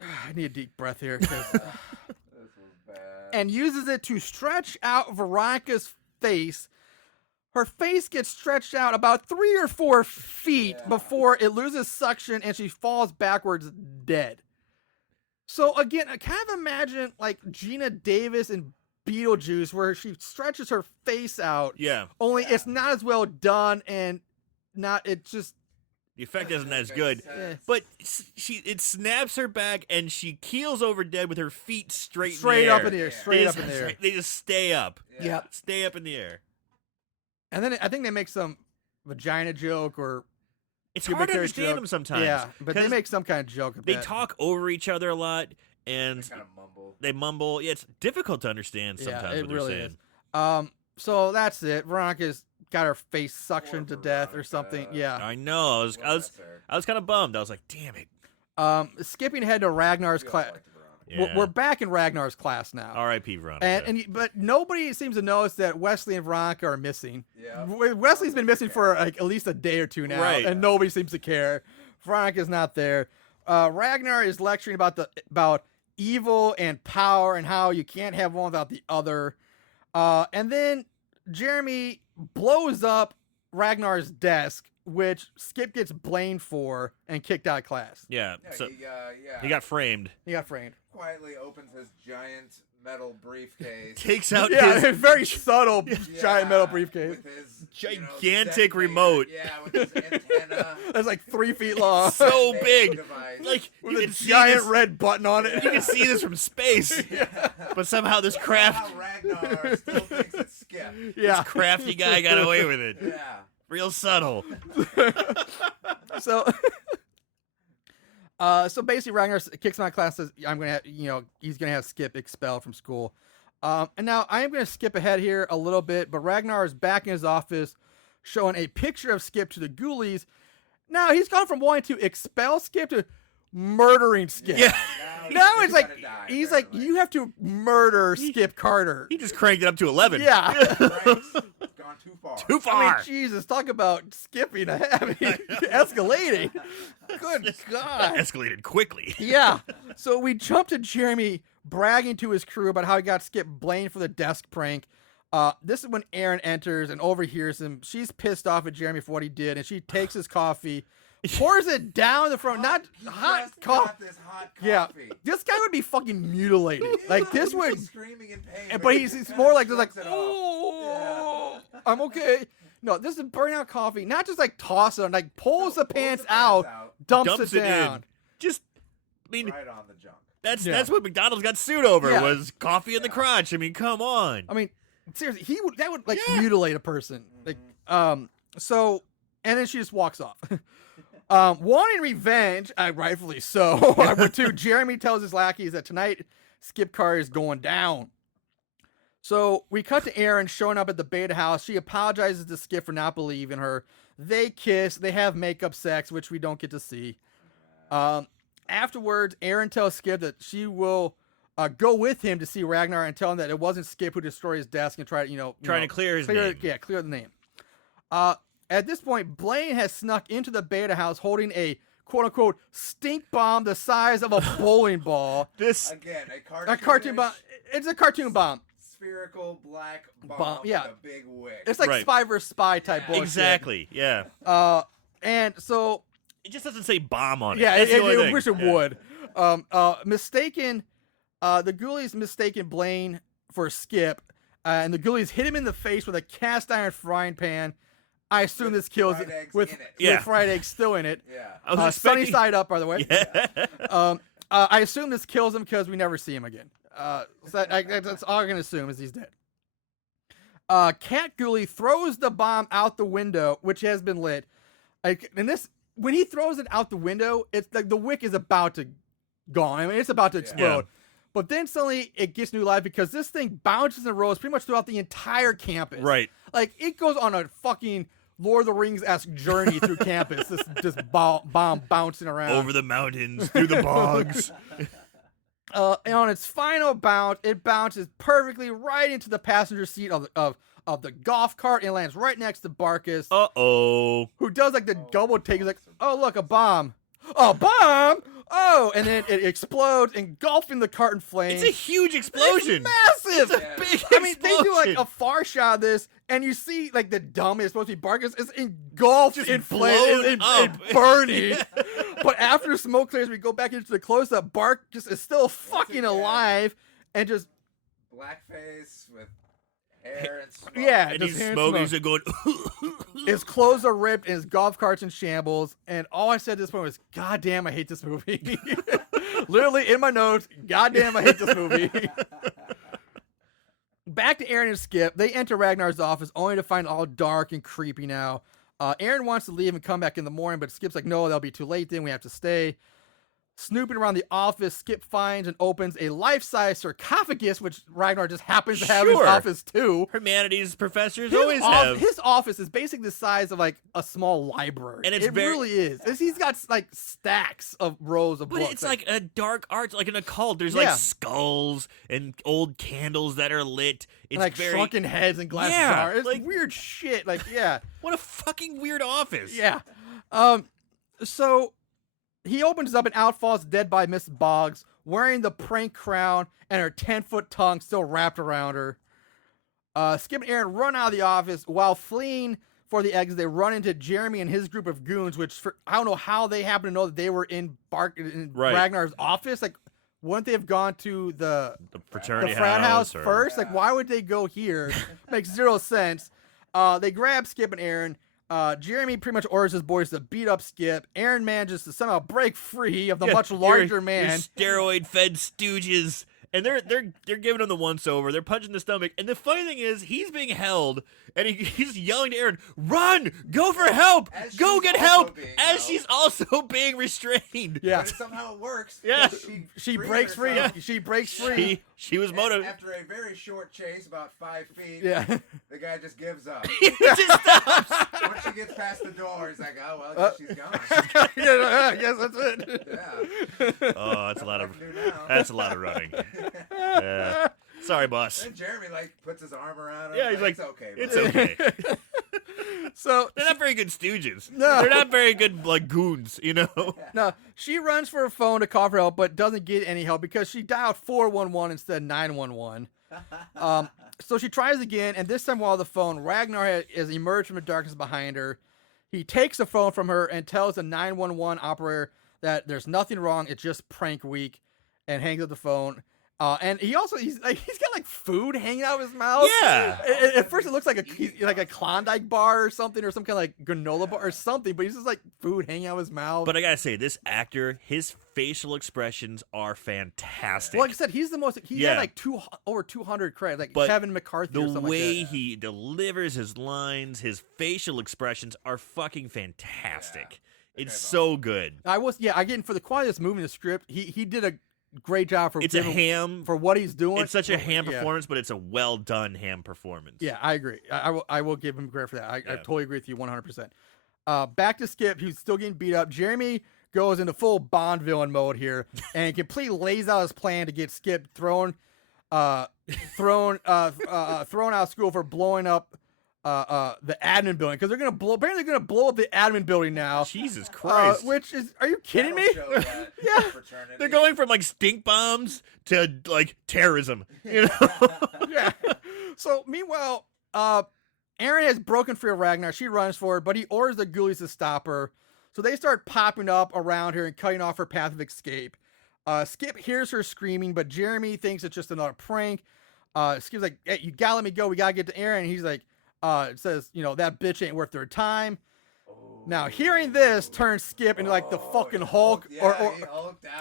I need a deep breath here. 'Cause, This was bad. and uses it to stretch out Veronica's face. Her face gets stretched out about 3 or 4 feet before it loses suction and she falls backwards dead. So again, I kind of imagine like Gina Davis in Beetlejuice where she stretches her face out. Yeah. Only it's not as well done and it's just The effect isn't as good. But it snaps her back and she keels over dead with her feet straight up in the air. Straight up in the air. They just stay up. Yeah. Stay up in the air. And then I think they make some vagina joke or It's pubic hard to hair understand joke. them sometimes. Yeah, but they 'cause make some kind of joke. They talk over each other a lot and They kind of mumble. they mumble. Yeah, it's difficult to understand sometimes it what they're really saying. is. So that's it. Veronica's got her face suctioned to Poor death or Veronica. something. Yeah. I know. Bless her. I was kind of bummed. I was like, damn it. Skipping ahead to Ragnar's We all class. liked Veronica. Yeah. We're back in Ragnar's class now. R.I.P. Veronica. But nobody seems to notice that Wesley and Veronica are missing. Yeah. Wesley's been missing for like at least a day or two now, Right. and nobody seems to care. Veronica's not there. Ragnar is lecturing about evil and power and how you can't have one without the other. And then Jeremy blows up Ragnar's desk, which Skip gets blamed for and kicked out of class. yeah. Yeah, So he he got framed. He got framed. quietly opens his giant metal briefcase. Takes out Yeah, his a very subtle Yeah, giant metal briefcase. with his Gigantic detonator. remote. Yeah, with his antenna. That's like 3 feet long. so Big big. device. Like with you a can see giant this, red button on it. you can see this from space. But somehow this craft Somehow Ragnar still thinks it's Skip. Yeah. crafty guy got away with it. Yeah. Real subtle. So, so basically, Ragnar kicks him out of class. Says, "I'm gonna, he's gonna have Skip expelled from school." And now I am gonna skip ahead here a little bit, but Ragnar is back in his office, showing a picture of Skip to the Ghoulies. Now he's gone from wanting to expel Skip to murdering Skip. Yeah. Now it's he's like gotta die, he's like, apparently. you have to murder Skip Carter. He just cranked it up to 11. Yeah. Frank's gone too far. Too I far. mean, Jesus, talk about skipping. I mean, escalating. Good God. Escalated quickly. Yeah. So we jump to Jeremy bragging to his crew about how he got Skip blamed for the desk prank. This is when Erin enters and overhears him. She's pissed off at Jeremy for what he did, and she takes his coffee pours it down the front, not He hot just coffee. got this hot Yeah, coffee. this guy would be fucking mutilated. Like this He'd would, be screaming in pain. but he he's just more kinda like just like, shrugs it off. oh, I'm okay. No, this is burning out coffee. Not just like toss it, like pulls No, the pants out, dumps it down. in. Just, I mean, Right on the junk. that's what McDonald's got sued over Yeah. was coffee in the crotch. I mean, come on. I mean, seriously, that would like mutilate a person. Like, so, and then she just walks off. Wanting revenge, rightfully so. Number 2, Jeremy tells his lackeys that tonight Skip car is going down. So we cut to Erin showing up at the beta house. She apologizes to Skip for not believing her. They kiss. They have makeup sex, which we don't get to see. Afterwards, Erin tells Skip that she will go with him to see Ragnar and tell him that it wasn't Skip who destroyed his desk and try to, Trying to clear his name. Yeah, clear the name. At this point, Blaine has snuck into the beta house holding a quote-unquote stink bomb the size of a bowling ball. This Again, A cartoon bomb. It's a cartoon bomb. Spherical black bomb, Bomb, yeah. with a big wick. It's like Right. Spy vs. Spy type bullshit. exactly, yeah. And so, It just doesn't say bomb on it. yeah, That's the only I thing. wish it Yeah. would. The Ghoulies mistaken Blaine for Skip, and the Ghoulies hit him in the face with a cast iron frying pan. I assume With this kills fried eggs with in it. Yeah. fried eggs still in it. Yeah. I was Sunny expecting- side up, by the way. Yeah. I assume this kills him because we never see him again. So that's all I can assume is he's dead. Cat Ghoulie throws the bomb out the window, which has been lit. And this, when he throws it out the window, it's like the wick is about to gone. I mean, it's about to explode. Yeah. But then suddenly it gets new life because this thing bounces and rolls pretty much throughout the entire campus. Right. Like it goes on a fucking Lord of the Rings-esque journey through campus. This bomb bouncing around. Over the mountains, through the bogs. And on its final bounce, it bounces perfectly right into the passenger seat of the golf cart and lands right next to Barkus, Uh-oh. who does like the double take. He's like, "Oh, look, a bomb! Oh, bomb! Oh!" And then it explodes, engulfing the cart in flames. It's a huge explosion. It's massive. It's a Yeah. big I mean, they do like explosion. a far shot of this, and you see like the dumb is supposed to be Barkus is engulfed Just in blown flames and up. burning. But after smoke clears, we go back into the close-up. Bark just is still fucking again. alive and just Blackface with hair and smoke. yeah, And just he's hair and smoking, smoke. he's going, His clothes are ripped and his golf cart's in shambles. And all I said at this point was, "God damn, I hate this movie." Literally in my notes, "God damn, I hate this movie." Back to Aaron and Skip. They enter Ragnar's office only to find it all dark and creepy now. Aaron wants to leave and come back in the morning, but Skip's like, "No, that'll be too late then. We have to stay." Snooping around the office, Skip finds and opens a life-size sarcophagus, which Ragnar just happens to have in his Sure. office too. Humanities professors His, always have. his office is basically the size of like a small library. And it's it very- really is. He's got like stacks of rows of But books. it's like a dark art, like an occult. There's Yeah. like skulls and old candles that are lit. It's and, like very shrunken heads and glass Yeah, jars. It's like- weird shit. Like yeah, What a fucking weird office. yeah. So he opens up and out falls dead by Miss Boggs, wearing the prank crown and her 10-foot tongue still wrapped around her. Skip and Aaron run out of the office while fleeing for the exit. They run into Jeremy and his group of goons, which I don't know how they happen to know that they were in Right. Ragnar's office. Like, wouldn't they have gone to the fraternity frat house or- first? Like, why would they go here? Makes zero sense. They grab Skip and Aaron. Jeremy pretty much orders his boys to beat up Skip. Aaron manages to somehow break free of the Yeah, much your- larger your man. steroid-fed stooges. And they're giving him the once-over. They're punching the stomach. And the funny thing is, he's being held, and he's yelling to Aaron, "Run! Go for help! As Go she's get also help!" being As held. she's also being restrained. Yeah, But somehow it works. Yeah. because she frees breaks free. herself. She breaks free. She was And motivated. after a very short chase, about 5 feet, Yeah. the guy just gives up. He just stops. Once she gets past the door, he's like, "Oh well, I guess she's gone." Yeah, I guess that's it. Yeah. Oh, that's a lot of What can I do now? that's a lot of running. Yeah. Sorry, boss. And Jeremy puts his arm around him. Yeah, he's like, "It's okay. It's bud." okay. So They're not very good stooges. No. They're not very good like goons, you know. no, she runs for her phone to call for help, but doesn't get any help because she dialed 411 instead of 911. So she tries again, and this time while on the phone, Ragnar has emerged from the darkness behind her. He takes the phone from her and tells the 911 operator that there's nothing wrong. It's just prank week, and hangs up the phone. And he's got like food hanging out of his mouth. Yeah. At first it looks like a Klondike bar or something, or some kind of like granola bar or something, but he's just like food hanging out of his mouth. But I gotta say, this actor, his facial expressions are fantastic. Well, like I said, he's the most. He's got like over 200 credits, like But Kevin McCarthy. Or the something way like that. he delivers his lines, his facial expressions are fucking fantastic. It's so good. Again, for the quality of this movie and the script, he did a great job for for what he's doing. It's such a ham performance, but it's a well done ham performance. Yeah, I agree. I will give him credit for that. I totally agree with you 100%. Back to Skip, he's still getting beat up. Jeremy goes into full Bond villain mode here and completely lays out his plan to get Skip thrown out of school for blowing up the admin building, because apparently they're gonna blow up the admin building now. Jesus Christ! Are you kidding me? Yeah. They're going from like stink bombs to like terrorism. You know? Yeah. So meanwhile, Aaron has broken free of Ragnar. She runs for it, but he orders the Ghoulies to stop her. So they start popping up around her and cutting off her path of escape. Skip hears her screaming, but Jeremy thinks it's just another prank. Skip's like, "Hey, you gotta let me go. We gotta get to Aaron." And he's like, it says, that bitch ain't worth their time. Now, hearing this turns Skip into like the fucking Hulk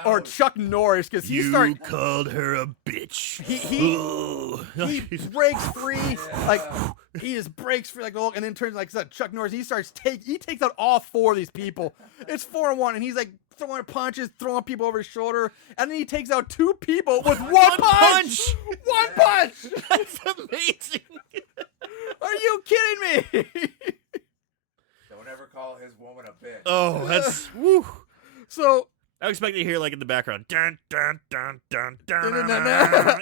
or Chuck Norris, because he called her a bitch. He breaks free, like he just breaks free like the Hulk, and then turns like Chuck Norris. He takes out all four of these people. It's 4-1, and he's like throwing punches, throwing people over his shoulder, and then he takes out two people with one punch. One punch. That's amazing. Are you kidding me? Don't ever call his woman a bitch. Oh, that's woo. So I expect to hear like in the background, dun dun dun dun dun.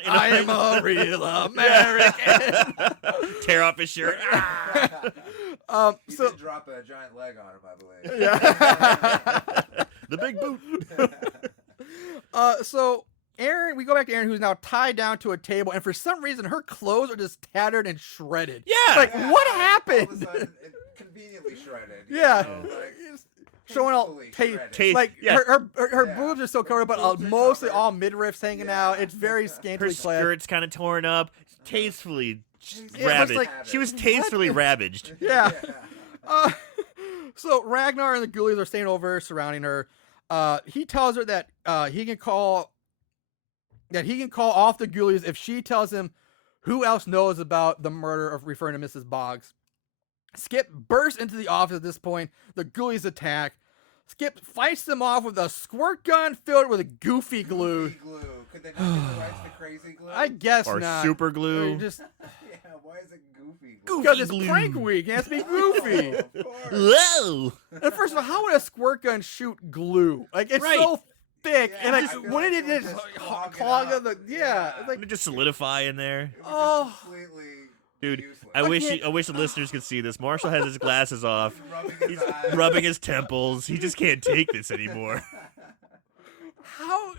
I am a real American. Tear off his shirt. He so did drop a giant leg on him, I believe. Yeah. The big boot. So Aaron, we go back to Aaron, who's now tied down to a table, and for some reason her clothes are just tattered and shredded. Yeah. Like, what happened? All of a sudden, conveniently shredded. Yeah. Showing all shredded. like Yeah. her boobs are still covered, but mostly all midriffs hanging out. It's very Her scantily clad. skirt's kind of torn up, tastefully Yeah, ravaged. like, she was tastefully ravaged. Yeah. So Ragnar and the Ghoulies are staying over, surrounding her. He tells her that he can call off the Ghoulies if she tells him who else knows about the murder of referring to Mrs. Boggs. Skip bursts into the office at this point. The Ghoulies attack. Skip fights them off with a squirt gun filled with goofy glue. Could they not get the rights to crazy glue? I guess Or not. super glue. Just Yeah, why is it goofy Goofy because it's glue. prank week. It has to be goofy. Of course. Whoa! And first of all, how would a squirt gun shoot glue? Like, it's Right. so thick, Yeah, and I like, feel when like did it it would just just clog it clog up. up the Yeah. it's like, Would it just solidify in there? It was Oh. just completely Dude, useless. I wish can't- the listeners could see this. Marshall has his glasses off. He's rubbing his eyes. Rubbing his temples. He just can't take this anymore. how?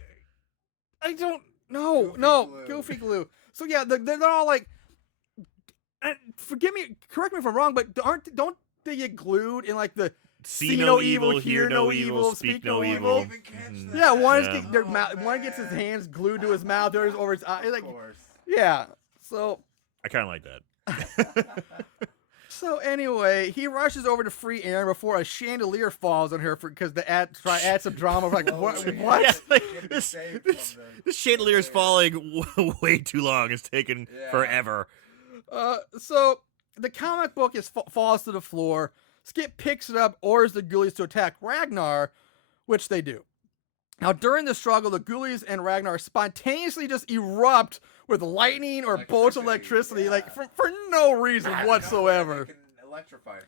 I don't know. No, glue. goofy glue. So yeah, they're all like, correct me if I'm wrong, but don't they get glued in like the See no evil, hear no evil, speak no evil. Even catch Mhm. that. yeah, Yeah. one gets his hands glued to his mouth, the other's over his eye. Of Like, course. yeah. So I kind of like that. So anyway, he rushes over to free Aaron before a chandelier falls on her because to add some drama. Like, what? What? Yeah, like, Get this, saved this, from the- this chandelier is falling way too long. It's taken Yeah. forever. So the comic book falls to the floor. Skip picks it up, orders the Ghoulies to attack Ragnar, which they do. Now, during the struggle, the Ghoulies and Ragnar spontaneously just erupt with lightning or bolts of electricity, yeah. like for no reason I don't know, whatsoever. They can electrify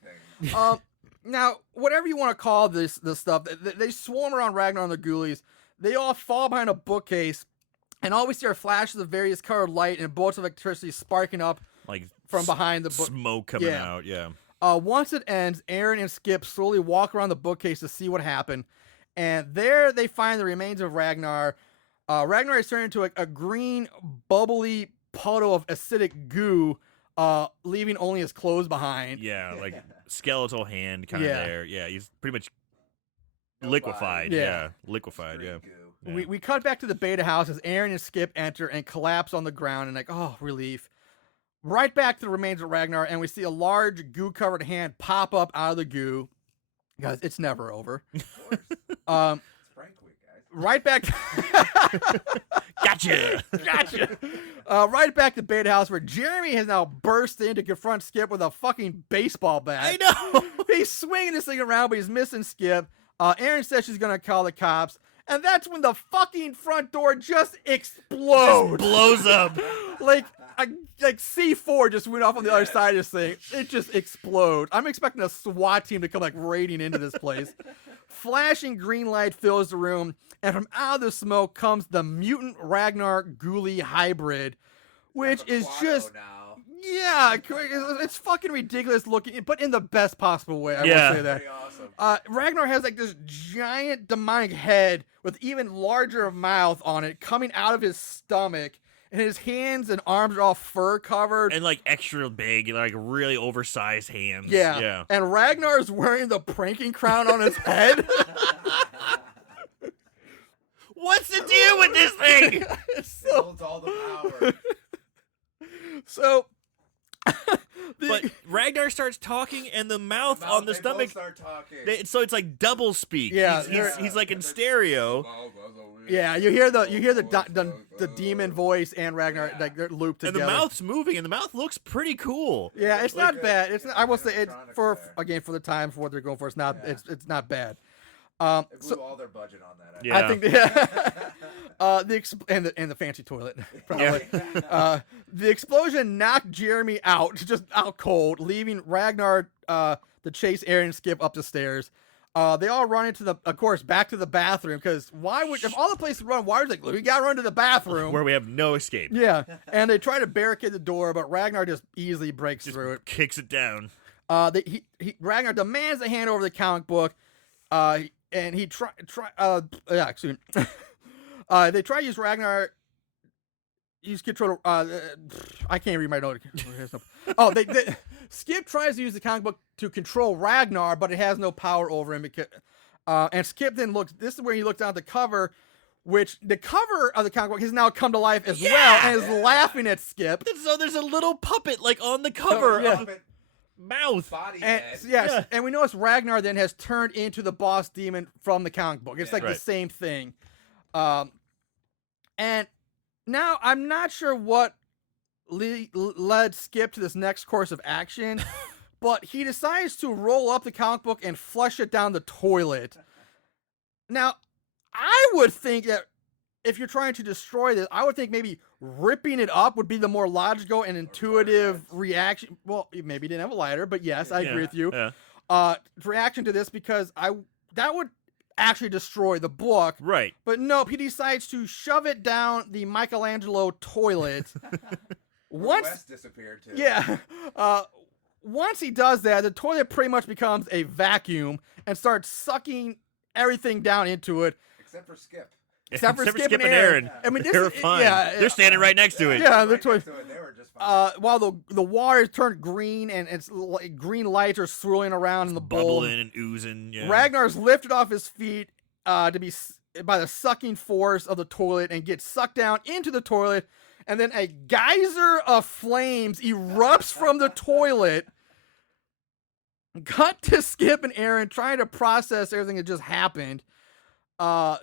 things. Now, whatever you want to call this stuff, they swarm around Ragnar and the Ghoulies. They all fall behind a bookcase, and all we see are flashes of various colored light and bolts of electricity sparking up Like from behind the book. smoke coming Yeah. out. Yeah. Once it ends, Aaron and Skip slowly walk around the bookcase to see what happened, and there they find the remains of Ragnar. Ragnar is turned into a green, bubbly puddle of acidic goo leaving only his clothes behind. Yeah, like skeletal hand kind of Yeah. there. Yeah, he's pretty much No liquefied. body. Yeah, liquefied. Yeah. Street goo. Yeah. We cut back to the beta house as Aaron and Skip enter and collapse on the ground and like, oh, relief. Right back to the remains of Ragnar, and we see a large goo-covered hand pop up out of the goo. Guys, it's never over. It's Frank Week, guys. Right back. Gotcha. Gotcha. Right back to Beta House, where Jeremy has now burst in to confront Skip with a fucking baseball bat. I know. He's swinging this thing around, but he's missing Skip. Aaron says she's gonna call the cops, and that's when the fucking front door just explodes. Blows up. like C4 just went off on the other side of this thing. It just explodes. I'm expecting a SWAT team to come like raiding into this place. Flashing green light fills the room, and from out of the smoke comes the mutant Ragnar Ghoulie hybrid, which is just now. yeah, it's fucking ridiculous looking, but in the best possible way. I Yeah. will say that. Pretty awesome. Ragnar has like this giant demonic head with even larger mouth on it coming out of his stomach, and his hands and arms are all fur covered. And like extra big, like really oversized hands. Yeah. Yeah. And Ragnar's wearing the pranking crown on his head. What's the deal with this thing? It's It so, holds all the power. so But Ragnar starts talking, and the mouth Now on the they stomach. both start talking. So it's like double speak. Yeah, he's like in stereo. yeah, you hear the demon voice and Ragnar like they're looped And together. the mouth's moving, and the mouth looks pretty cool. Yeah, it's not Like, bad. It's I will say it animatronics for there. again for the time for what they're going for. It's not Yeah. it's not bad. They blew So all their budget on that. Yeah. I think and the fancy toilet probably. The explosion knocked Jeremy out, just out cold, leaving Ragnar to chase Aaron and Skip up the stairs. They all run into of course, back to the bathroom because if all the places run, why is like we gotta run to the bathroom? Where we have no escape. Yeah, and they try to barricade the door, but Ragnar just easily breaks Just through it. kicks it down. Ragnar demands to hand over the comic book, and he they try to use Ragnar. Use control. I can't read my note. Oh, Skip tries to use the comic book to control Ragnar, but it has no power over him. Because, and Skip then looks. This is where he looks down at the cover, which the cover of the comic book has now come to life as well, and is laughing at Skip. So there's a little puppet like on the cover yeah. of mouth. Body And head. yes, Yeah. and we notice Ragnar then has turned into the boss demon from the comic book. It's like the Right. same thing. And now I'm not sure what led Skip to this next course of action, but he decides to roll up the comic book and flush it down the toilet. Now, I would think that if you're trying to destroy this, I would think maybe ripping it up would be the more logical and intuitive reaction. Well, maybe he didn't have a lighter, but yes, I agree with you. Yeah. Reaction to this because that would actually destroy the book. Right. But nope, he decides to shove it down the Michelangelo toilet. Once, West disappeared too. yeah, once he does that, the toilet pretty much becomes a vacuum and starts sucking everything down into it. Except for Skip. Except for Skip and and Aaron. I mean, they're fine. yeah, They're standing right next to it. Yeah, Right the next toilet. to it, they were just fine. While the water turned green and it's like green lights are swirling around in the bowl. Bubbling and oozing. Yeah. Ragnar's lifted off his feet by the sucking force of the toilet and gets sucked down into the toilet, and then a geyser of flames erupts from the toilet. Cut to Skip and Aaron trying to process everything that just happened.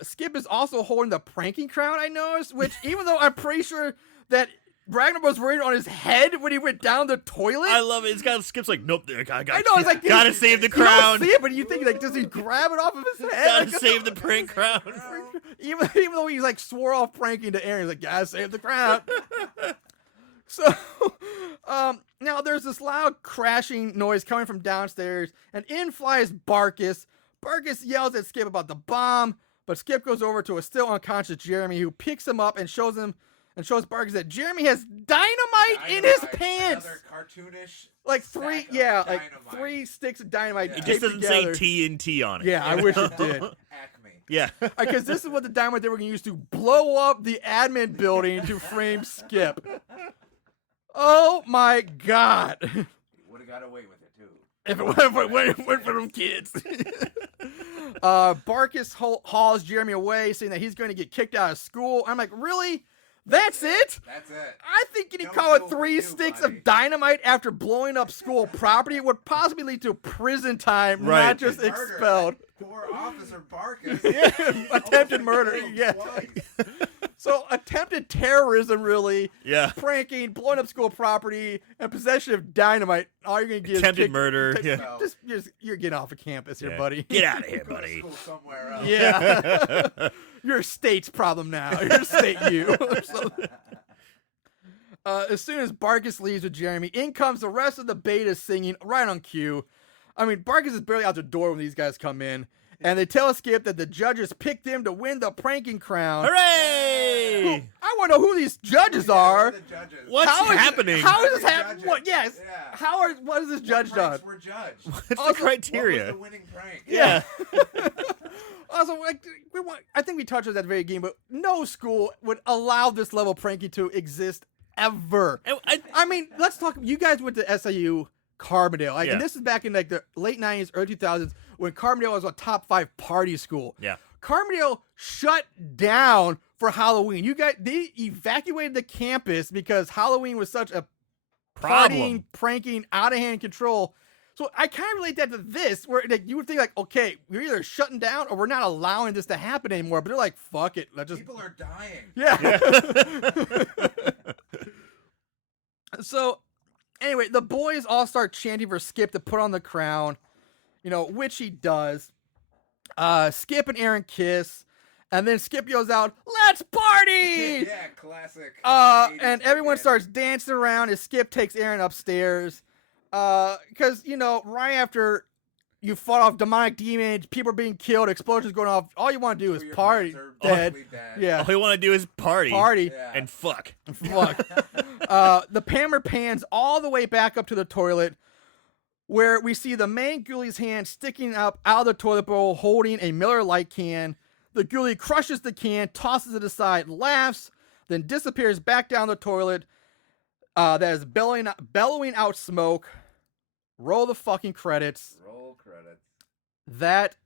Skip is also holding the pranking crown, I noticed, which even though I'm pretty sure that Ragnar was wearing it on his head when he went down the toilet. I love it. It's got Skip's like, nope, I I know, it's like gotta save the You don't crown. see it, but you think like, does he grab it off of his head? Gotta Like, save the prank crown. even though he's like swore off pranking to Aaron, he's like, gotta save the crown. So, now there's this loud crashing noise coming from downstairs, and in flies Barkus. Barkus yells at Skip about the bomb, but Skip goes over to a still unconscious Jeremy, who picks him up and shows Barkus that Jeremy has dynamite in his pants. Another cartoonish. Like stack of like dynamite. 3 sticks of dynamite. Yeah. It taped just doesn't together. say TNT on it. Yeah, I wish it did. Acme. Yeah. Because this is what the dynamite they were going to use to blow up the admin building to frame Skip. Oh my God. He would have got away with it too. If it went for them kids. Barkus hauls Jeremy away, saying that he's going to get kicked out of school. I'm like, really? That's it? That's it. I think getting No caught with school for 3 you, sticks buddy. of dynamite after blowing up school property would possibly lead to prison time, Right. not just Murder. expelled. Poor Officer Barkus. Attempted murder. Killed Yeah. twice. So attempted terrorism, really. Yeah. Pranking, blowing up school property, and possession of dynamite. All you're gonna get Attempted is murder. kicked- Yeah. You're getting off of campus here, Yeah. buddy. Get out of here, Go to buddy. school somewhere else. Yeah. You're a state's problem now. You're a state you. Or something. As soon as Barkus leaves with Jeremy, in comes the rest of the beta singing right on cue. I mean, Barkus is barely out the door when these guys come in, and they tell Skip that the judges picked him to win the pranking crown. Hooray! I want to know who these judges are. The judges. What's How is- happening? How is this Judges. happening? What? Yes. Yeah. What is this What judge done? pranks were judged? What's the Also, criteria? What was the winning prank? Yeah. Also, like, I think we touched on that at the very beginning, but no school would allow this level of pranking to exist ever. I mean, let's talk. You guys went to SIU Carbondale, like, Yeah. and this is back in like the late '90s, early 2000s, when Carbondale was a top 5 party school. Yeah. Carbondale shut down for Halloween. They evacuated the campus because Halloween was such a Problem. partying, pranking, out of hand control. So I kind of relate that to this, where like, you would think like, okay, we're either shutting down or we're not allowing this to happen anymore. But they're like, fuck it, let's just. People are dying. Yeah. So, anyway, the boys all start chanting for Skip to put on the crown, which he does. Skip and Aaron kiss, and then Skip yells out, "Let's party!" Yeah, classic. And 80s everyone again. starts dancing around as Skip takes Aaron upstairs. Because, right after you fought off demonic demons, people are being killed, explosions going off, all you want to do So is your party. friends are Dead. totally dead. Yeah. All you want to do is party. Party. Yeah. And fuck. Fuck. The camera pans all the way back up to the toilet, where we see the main Ghoulies' hand sticking up out of the toilet bowl, holding a Miller Lite can. The Ghoulie crushes the can, tosses it aside, laughs, then disappears back down the toilet. That is bellowing out smoke. Roll the fucking credits. Roll credits. That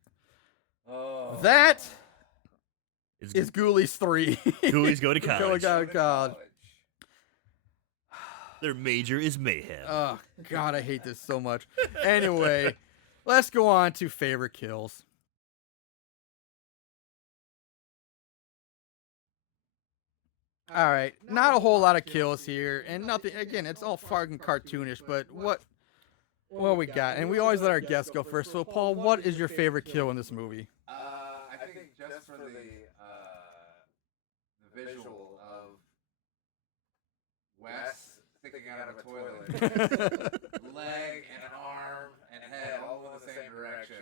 Oh. is Ghoulies 3. Ghoulies go to college. Go to college. Their major is mayhem. Oh, God, I hate this so much. Anyway, let's go on to favorite kills. All right, not a whole lot of kills here, and nothing. Again, it's all fucking cartoonish. But what we got? And we always let our guests go first. So, Paul, what is your favorite kill in this movie? I think just for the visual of Wes sticking out of a toilet, leg and an arm and head all in the same direction.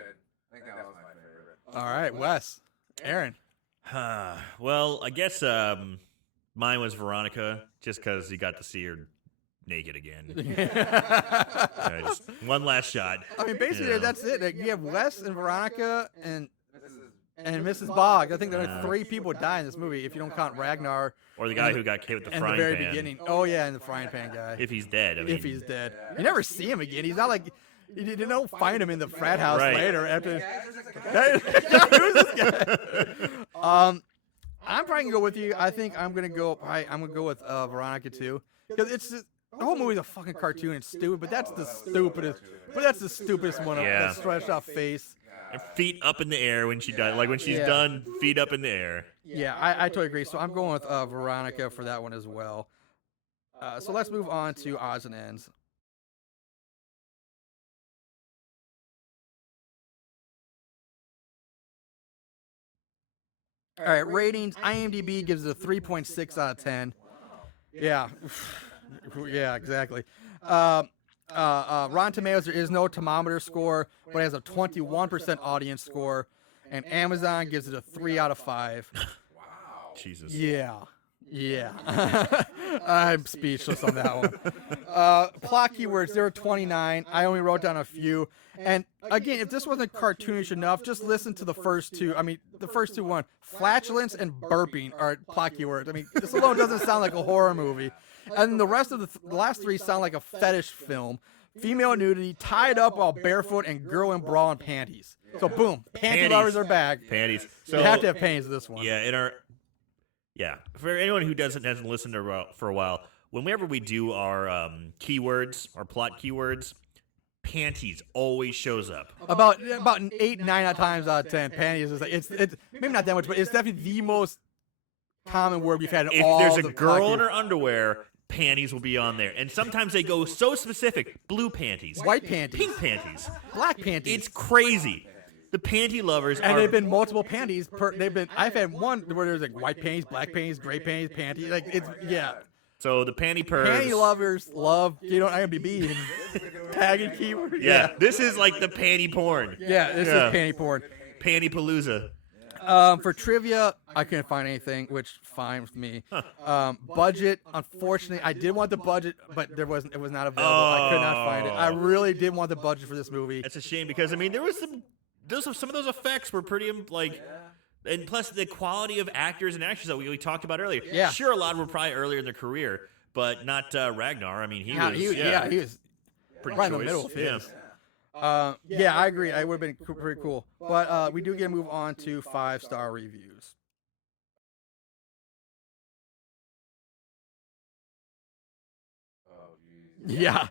I think that was my favorite. All right, Wes, Aaron. Well, I guess mine was Veronica, just because you got to see her naked again. Just one last shot. I mean, basically, Yeah. that's it. Like, you have Wes and Veronica and Mrs. Boggs. I think there are 3 people die in this movie if you don't count Ragnar Or the guy who got hit with the in the frying very pan. beginning. Oh yeah, and the frying pan guy. If he's dead, I mean. If he's dead, you never see him again. He's not like you don't find him in the frat house Right. later after. Guys, there's a guy. Who's this guy? I'm probably gonna go with you. I think I'm gonna go. I'm gonna go with Veronica too, because it's just, the whole movie's a fucking cartoon. It's stupid, but that's the stupidest. But that's the stupidest one. Yeah. That stretched out face. And feet up in the air when she does. Like when she's Yeah. done, feet up in the air. Yeah, I totally agree. So I'm going with Veronica for that one as well. So let's move on to odds and ends. All right, ratings. IMDb gives it a 3.6 out of 10. Yeah, yeah, exactly. Rotten Tomatoes, there is no thermometer score, but it has a 21% audience score, and Amazon gives it a 3 out of 5. Wow. Jesus. Yeah, Yeah. I'm speechless on that one. Plot keywords, there were 29. I only wrote down a few. And again, if this wasn't cartoonish enough, just listen to the first two. I mean, the first two, one, flatulence and burping are plot keywords. I mean, this alone doesn't sound like a horror movie. And the rest of the last three sound like a fetish film. Female nudity, tied up while barefoot, and girl in bra and panties. So boom, panty lovers are back. Panties. So you have to have panties in this one. Yeah, for anyone who hasn't listened for a while, whenever we do our keywords, our plot keywords, panties always shows up. About 8, 9 times out of 10, panties is like it's maybe not that much, but it's definitely the most common word we've had in all If the there's a girl in plot her underwear, panties will be on there. And sometimes they go so specific. Blue panties. White panties. Pink panties. black panties. It's crazy. The panty lovers And are... they've been multiple panties. I've had one where there's like white panties, black panties, gray panties, panties. Like it's So the panty pervs... Panty lovers love IMDb and tagging keywords. Yeah, this is like the panty porn. Yeah, this is panty porn. Panty palooza. For trivia, I couldn't find anything, which fine with me. Budget, unfortunately, I did want the budget, but it was not available. I could not find it. I really did want the budget for this movie. That's a shame because I mean there was some of those effects were pretty like, and plus the quality of actors and actors that we talked about earlier. Yeah. Sure, a lot were probably earlier in their career, but not Ragnar. I mean, he was pretty right in choice. the middle of his. Yeah. Yeah, I agree. It would have been pretty cool. But we do get to move on to 5-star reviews. Yeah,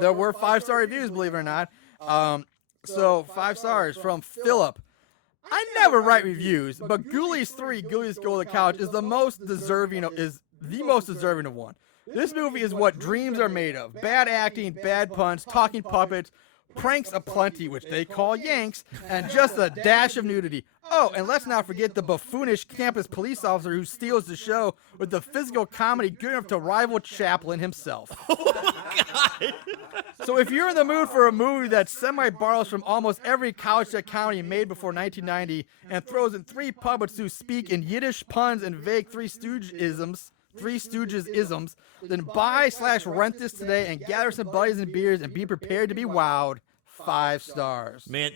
there were 5-star reviews, believe it or not. So 5 stars from Philip. I never write reviews, but Ghoulies 3, Ghoulies Go to the Couch is the most deserving of one. This movie is what dreams are made of. Bad acting, bad puns, talking puppets, pranks aplenty, which they call yanks, and just a dash of nudity. Oh, and let's not forget the buffoonish campus police officer who steals the show with the physical comedy good enough to rival Chaplin himself. Oh my God. So if you're in the mood for a movie that semi-borrows from almost every couch that county made before 1990 and throws in 3 puppets who speak in Yiddish puns and vague Three Stooges isms, then buy/rent this today and gather some buddies and beers and be prepared to be wowed. 5 stars. Man,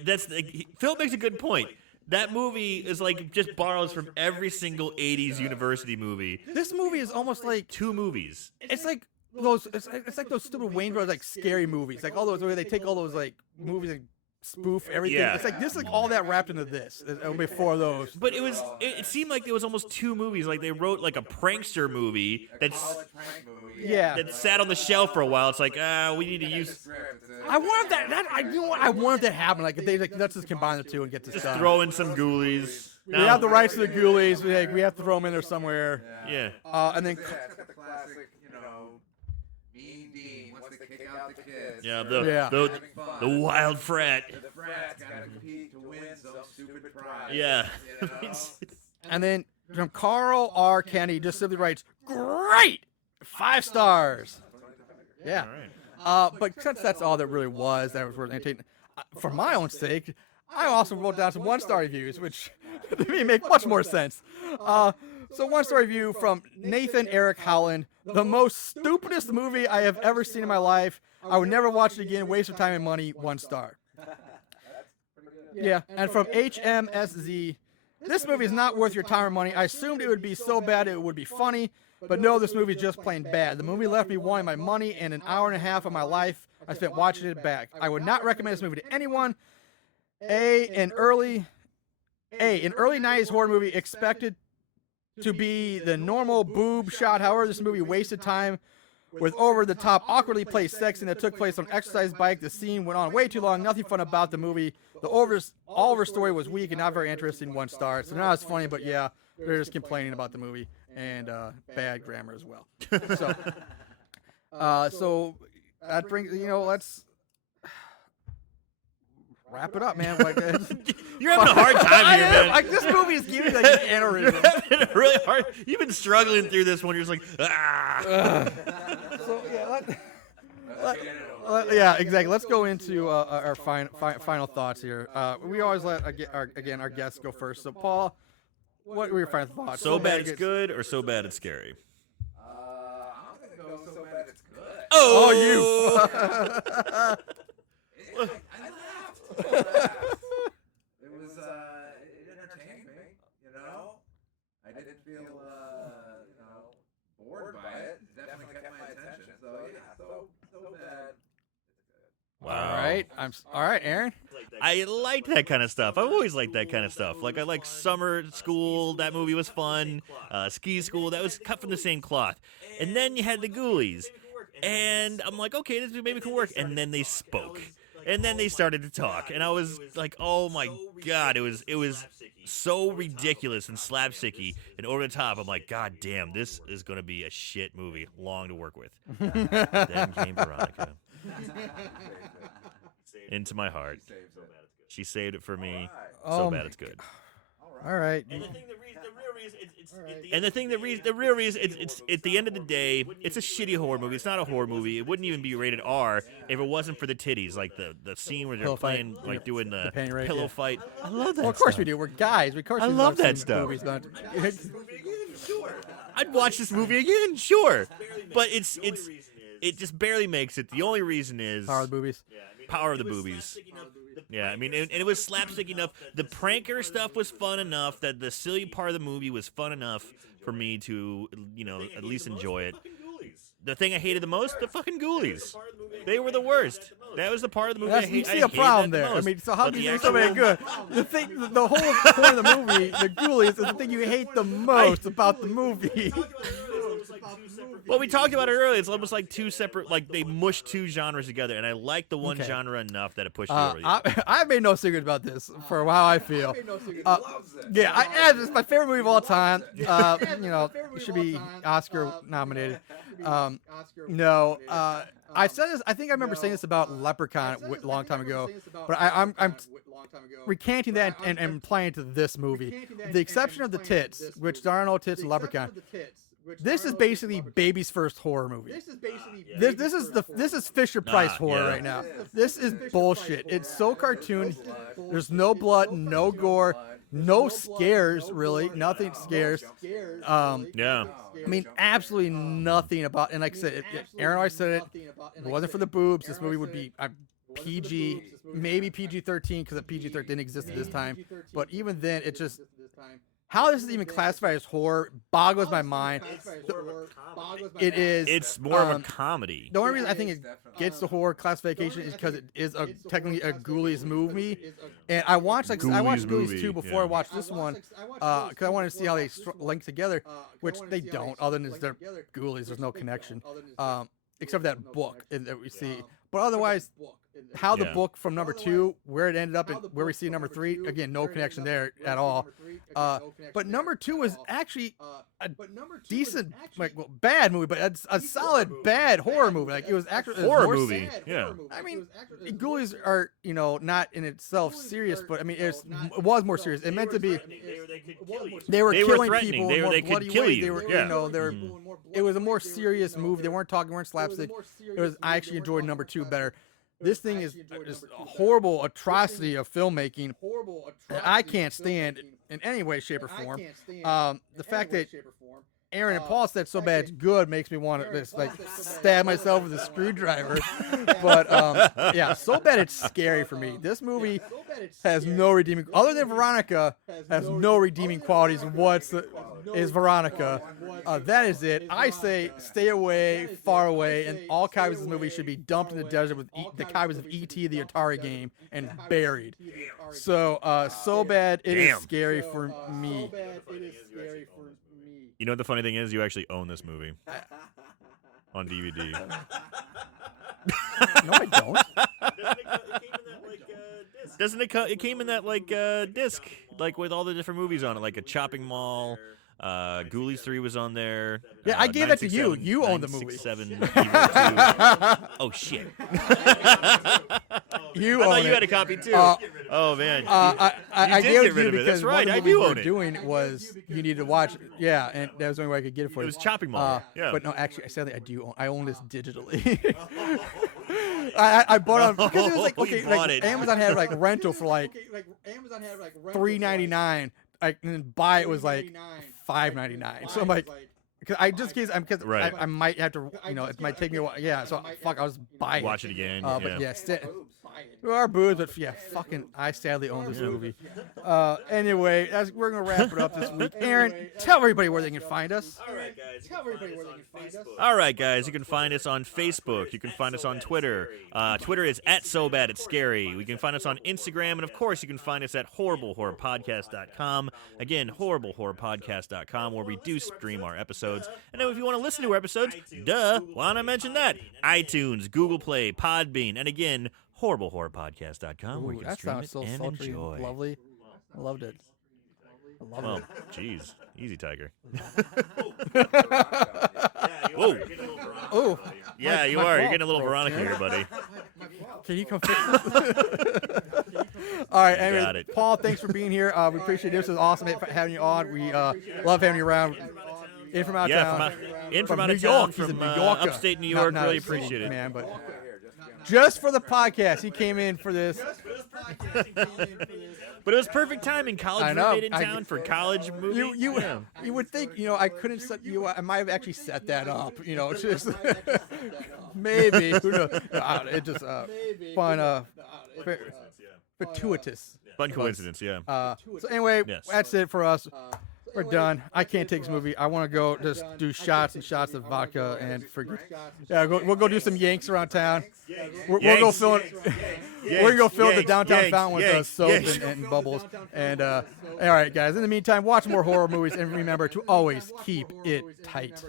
Phil makes a good point. That movie is like just borrows from every single 80s university movie. This movie is almost like 2 movies. it's like those stupid Wayne Brothers like scary movies, like all those where they take all those like movies and spoof everything. Yeah. It's like this is like all that wrapped into this before those. But it seemed like there was almost 2 movies. Like they wrote like a prankster movie that sat on the shelf for a while. It's like, we need to use... I wanted I wanted that to happen. Like they let's just combine the two and get this Just done. throw in some Ghoulies. We have the rights to the Ghoulies. We have to throw them in there somewhere. Yeah. And then It's got the classic, Mean Dean wants to kick out the kids. Yeah, The the wild frat. The frat's got to compete to win some stupid prize. Yeah. And then from Carl R. Kenny just simply writes, "Great, 5 stars." Yeah. All right. But since that's all that really was worth entertaining, for my own sake, I also wrote down some 1-star reviews, which to me make much more sense. So 1-star review from Nathan Eric Howland: "The most stupidest movie I have ever seen in my life. I would never watch it again. Waste of time and money. 1 star." Yeah. And from HMSZ: "This movie is not worth your time or money. I assumed it would be so bad it would be funny, but no, this movie is just plain bad. The movie left me wanting my money and an hour and a half of my life I spent watching it back. I would not recommend this movie to anyone. An early 90s horror movie expected to be the normal boob shot. However, this movie wasted time with over-the-top, awkwardly placed sexing that took place on an exercise bike. The scene went on way too long. Nothing fun about the movie. All of her story was weak and not very interesting. 1 star. So not as funny, but yeah, they're just complaining about the movie and bad grammar as well." So that brings let's wrap it up, man. Like, You're having a hard time here, man. Like this movie is giving me like an You're aneurysm. having a really hard... You've been struggling through this one. You're just like, So yeah, exactly. Let's go into our final thoughts here. We always let our guests go first. So Paul, What were your final thoughts? So bad it's good, or so bad it's scary? I'm gonna go so bad it's good. Oh, you! I laughed. It was it entertained me. You know, I didn't feel bored by it. It definitely kept my attention. So yeah, so bad. Wow. All right, Aaron. I like that kind of stuff. I've always liked that kind of stuff. Like I like Summer School. That movie was fun. Ski School. That was cut from the same cloth. And then you had the Ghoulies, and I'm like, okay, this maybe could work. And then they spoke, and then they started to talk, and I was like, oh my god, it was so ridiculous and slapsticky and over the top. I'm like, god damn, this is gonna be a shit movie, long to work with. Then came Veronica. Into my heart. She saved it for me. So bad it's good. All right. And the real reason it's at the end of the day, it's a shitty horror movie. It's not a horror movie. It wouldn't even be rated R if it wasn't for the titties, like the scene where they're Pillow playing, fight. like doing the paint rape, pillow yeah. fight. I love that. Well, of course stuff. we do. We're guys. Of course I we love that seen stuff. Movies, but I'd watch this movie again, sure, but it just barely makes it. The only reason is Power of the Boobies. Power of the boobies. Yeah, I mean, and it was slapstick enough. The pranker stuff was fun enough that the silly part of the movie was fun enough for me to, at least enjoy it. The thing I hated the most, the fucking Ghoulies. They were the worst. That was the part of the movie I You hated. see a problem there. I mean, so how can you do something good? The whole point of the movie, the Ghoulies, is the thing you hate the most about the movie. Well, we talked about it earlier. It's almost like two separate, like they mush two genres together, and I like the one genre enough that it pushed me over the edge. I made no secret about this for how I feel. Yeah, it's my favorite movie of all time. It should be Oscar nominated. No, I said this. I think I remember saying this about Leprechaun a long time ago, but I'm recanting that and applying it to this movie. The exception of the tits, which there are no tits in Leprechaun. This is basically baby's first horror movie. This is Fisher Price horror right now. This is bullshit. It's so cartoon. There's no blood, no gore, no scares really. Nothing scares. Yeah. I mean, absolutely nothing about. And like I said, Aaron always said it. If it wasn't for the boobs, this movie would be PG, maybe PG-13 because PG-13 didn't exist at this time. But even then, it just. How this is even classified as horror boggles my mind. It is. It's more of a comedy. The only reason I think it gets the horror classification is because it is technically a Ghoulies movie, and I watched Ghoulies 2 before I watched this one because I wanted to see how they link together, which they don't. Other than they're Ghoulies, there's no connection, except for that book that we see. But otherwise, how the book from number 2, where it ended up, and where we see number 3, again, no connection there at all. But number 2 was actually a decent, bad movie, but a solid bad horror movie. Like it was actually horror movie. Yeah. I mean, Ghoulies are not in itself serious, but I mean it was more serious. It meant to be. They were killing people. They could kill you. They were, it was a more serious movie. They weren't slapstick. I actually enjoyed number 2 better. This thing is a horrible atrocity of filmmaking that I can't stand in any way, shape, or form. The fact that Aaron and Paul said so bad it's good makes me want to just stab myself with a screwdriver. But yeah, so bad it's scary for me. This movie has no redeeming, other than Veronica, has no redeeming qualities. Is Veronica? That is it. I say stay away, far away, and all copies of this movie should be dumped in the desert with the copies of E.T. the Atari game and buried. So bad it is scary for me. You know what the funny thing is? You actually own this movie on DVD. No, I don't. Doesn't it? It came in that disc, with all the different movies on it, like a Chopping Mall. Ghoulies 3 was on there. Yeah, I gave that to you. You own the movie. 967 Oh shit! I thought you had a copy too. Oh man! I gave it to you because that's right. one of I the do movies own it. Doing was you need to watch. Yeah, and that was the only way I could get it for you. It was Chopping Mall. Yeah. But no, actually, sadly, I do own. I own this digitally. I bought it because it was Amazon had rental for $3.99. and buy it was like $5.99. So I'm like, cause I just case Right. I might have to, it might take me a while. Yeah, so fuck, I was buying Watch it again. But yeah, there are boobs, but yeah, fucking, I sadly own this movie. Anyway, we're gonna wrap it up this week. Aaron, tell everybody where they can find us. All right, guys, you can find us on Facebook. You can find us on Twitter. Twitter is @SoBadIt'sScary. We can find us on Instagram, and of course, you can find us at HorribleHorrorPodcast.com. Again, HorribleHorrorPodcast.com, where we do stream our episodes. And then if you want to listen to our episodes, why not mention that? iTunes, Google Play, Podbean, and again, HorribleHorrorPodcast.com, where you can That stream sounds it so and sultry enjoy. and lovely. I loved it. Well, jeez, easy, Tiger. Oh, Yeah, you my are. You're fault, getting a little bro. Veronica here, buddy. Can you come fix this? All right, anyway, got it. Paul, thanks for being here. We appreciate it. This was awesome having you on. We love having you around. In from out of town. From out New of town, York. He's a from New Yorker. upstate New Not- York. not Really a city, appreciate it. man. But just for the podcast, he came in for this. But it was perfect timing. College I know. roommate in town for college movie. You would think, I couldn't set you. I might have actually set that up. Just maybe. Who knows? It just fun. Fortuitous. Fun coincidence, yeah. So anyway, Yes. that's it for us. We're done. I can't take this movie. I want to go just do shots and shots of vodka and we'll go do some yanks around town. We'll go fill it. We're gonna go fill the downtown fountain with soap and bubbles. And all right, guys. In the meantime, watch more horror movies and remember to always keep it tight.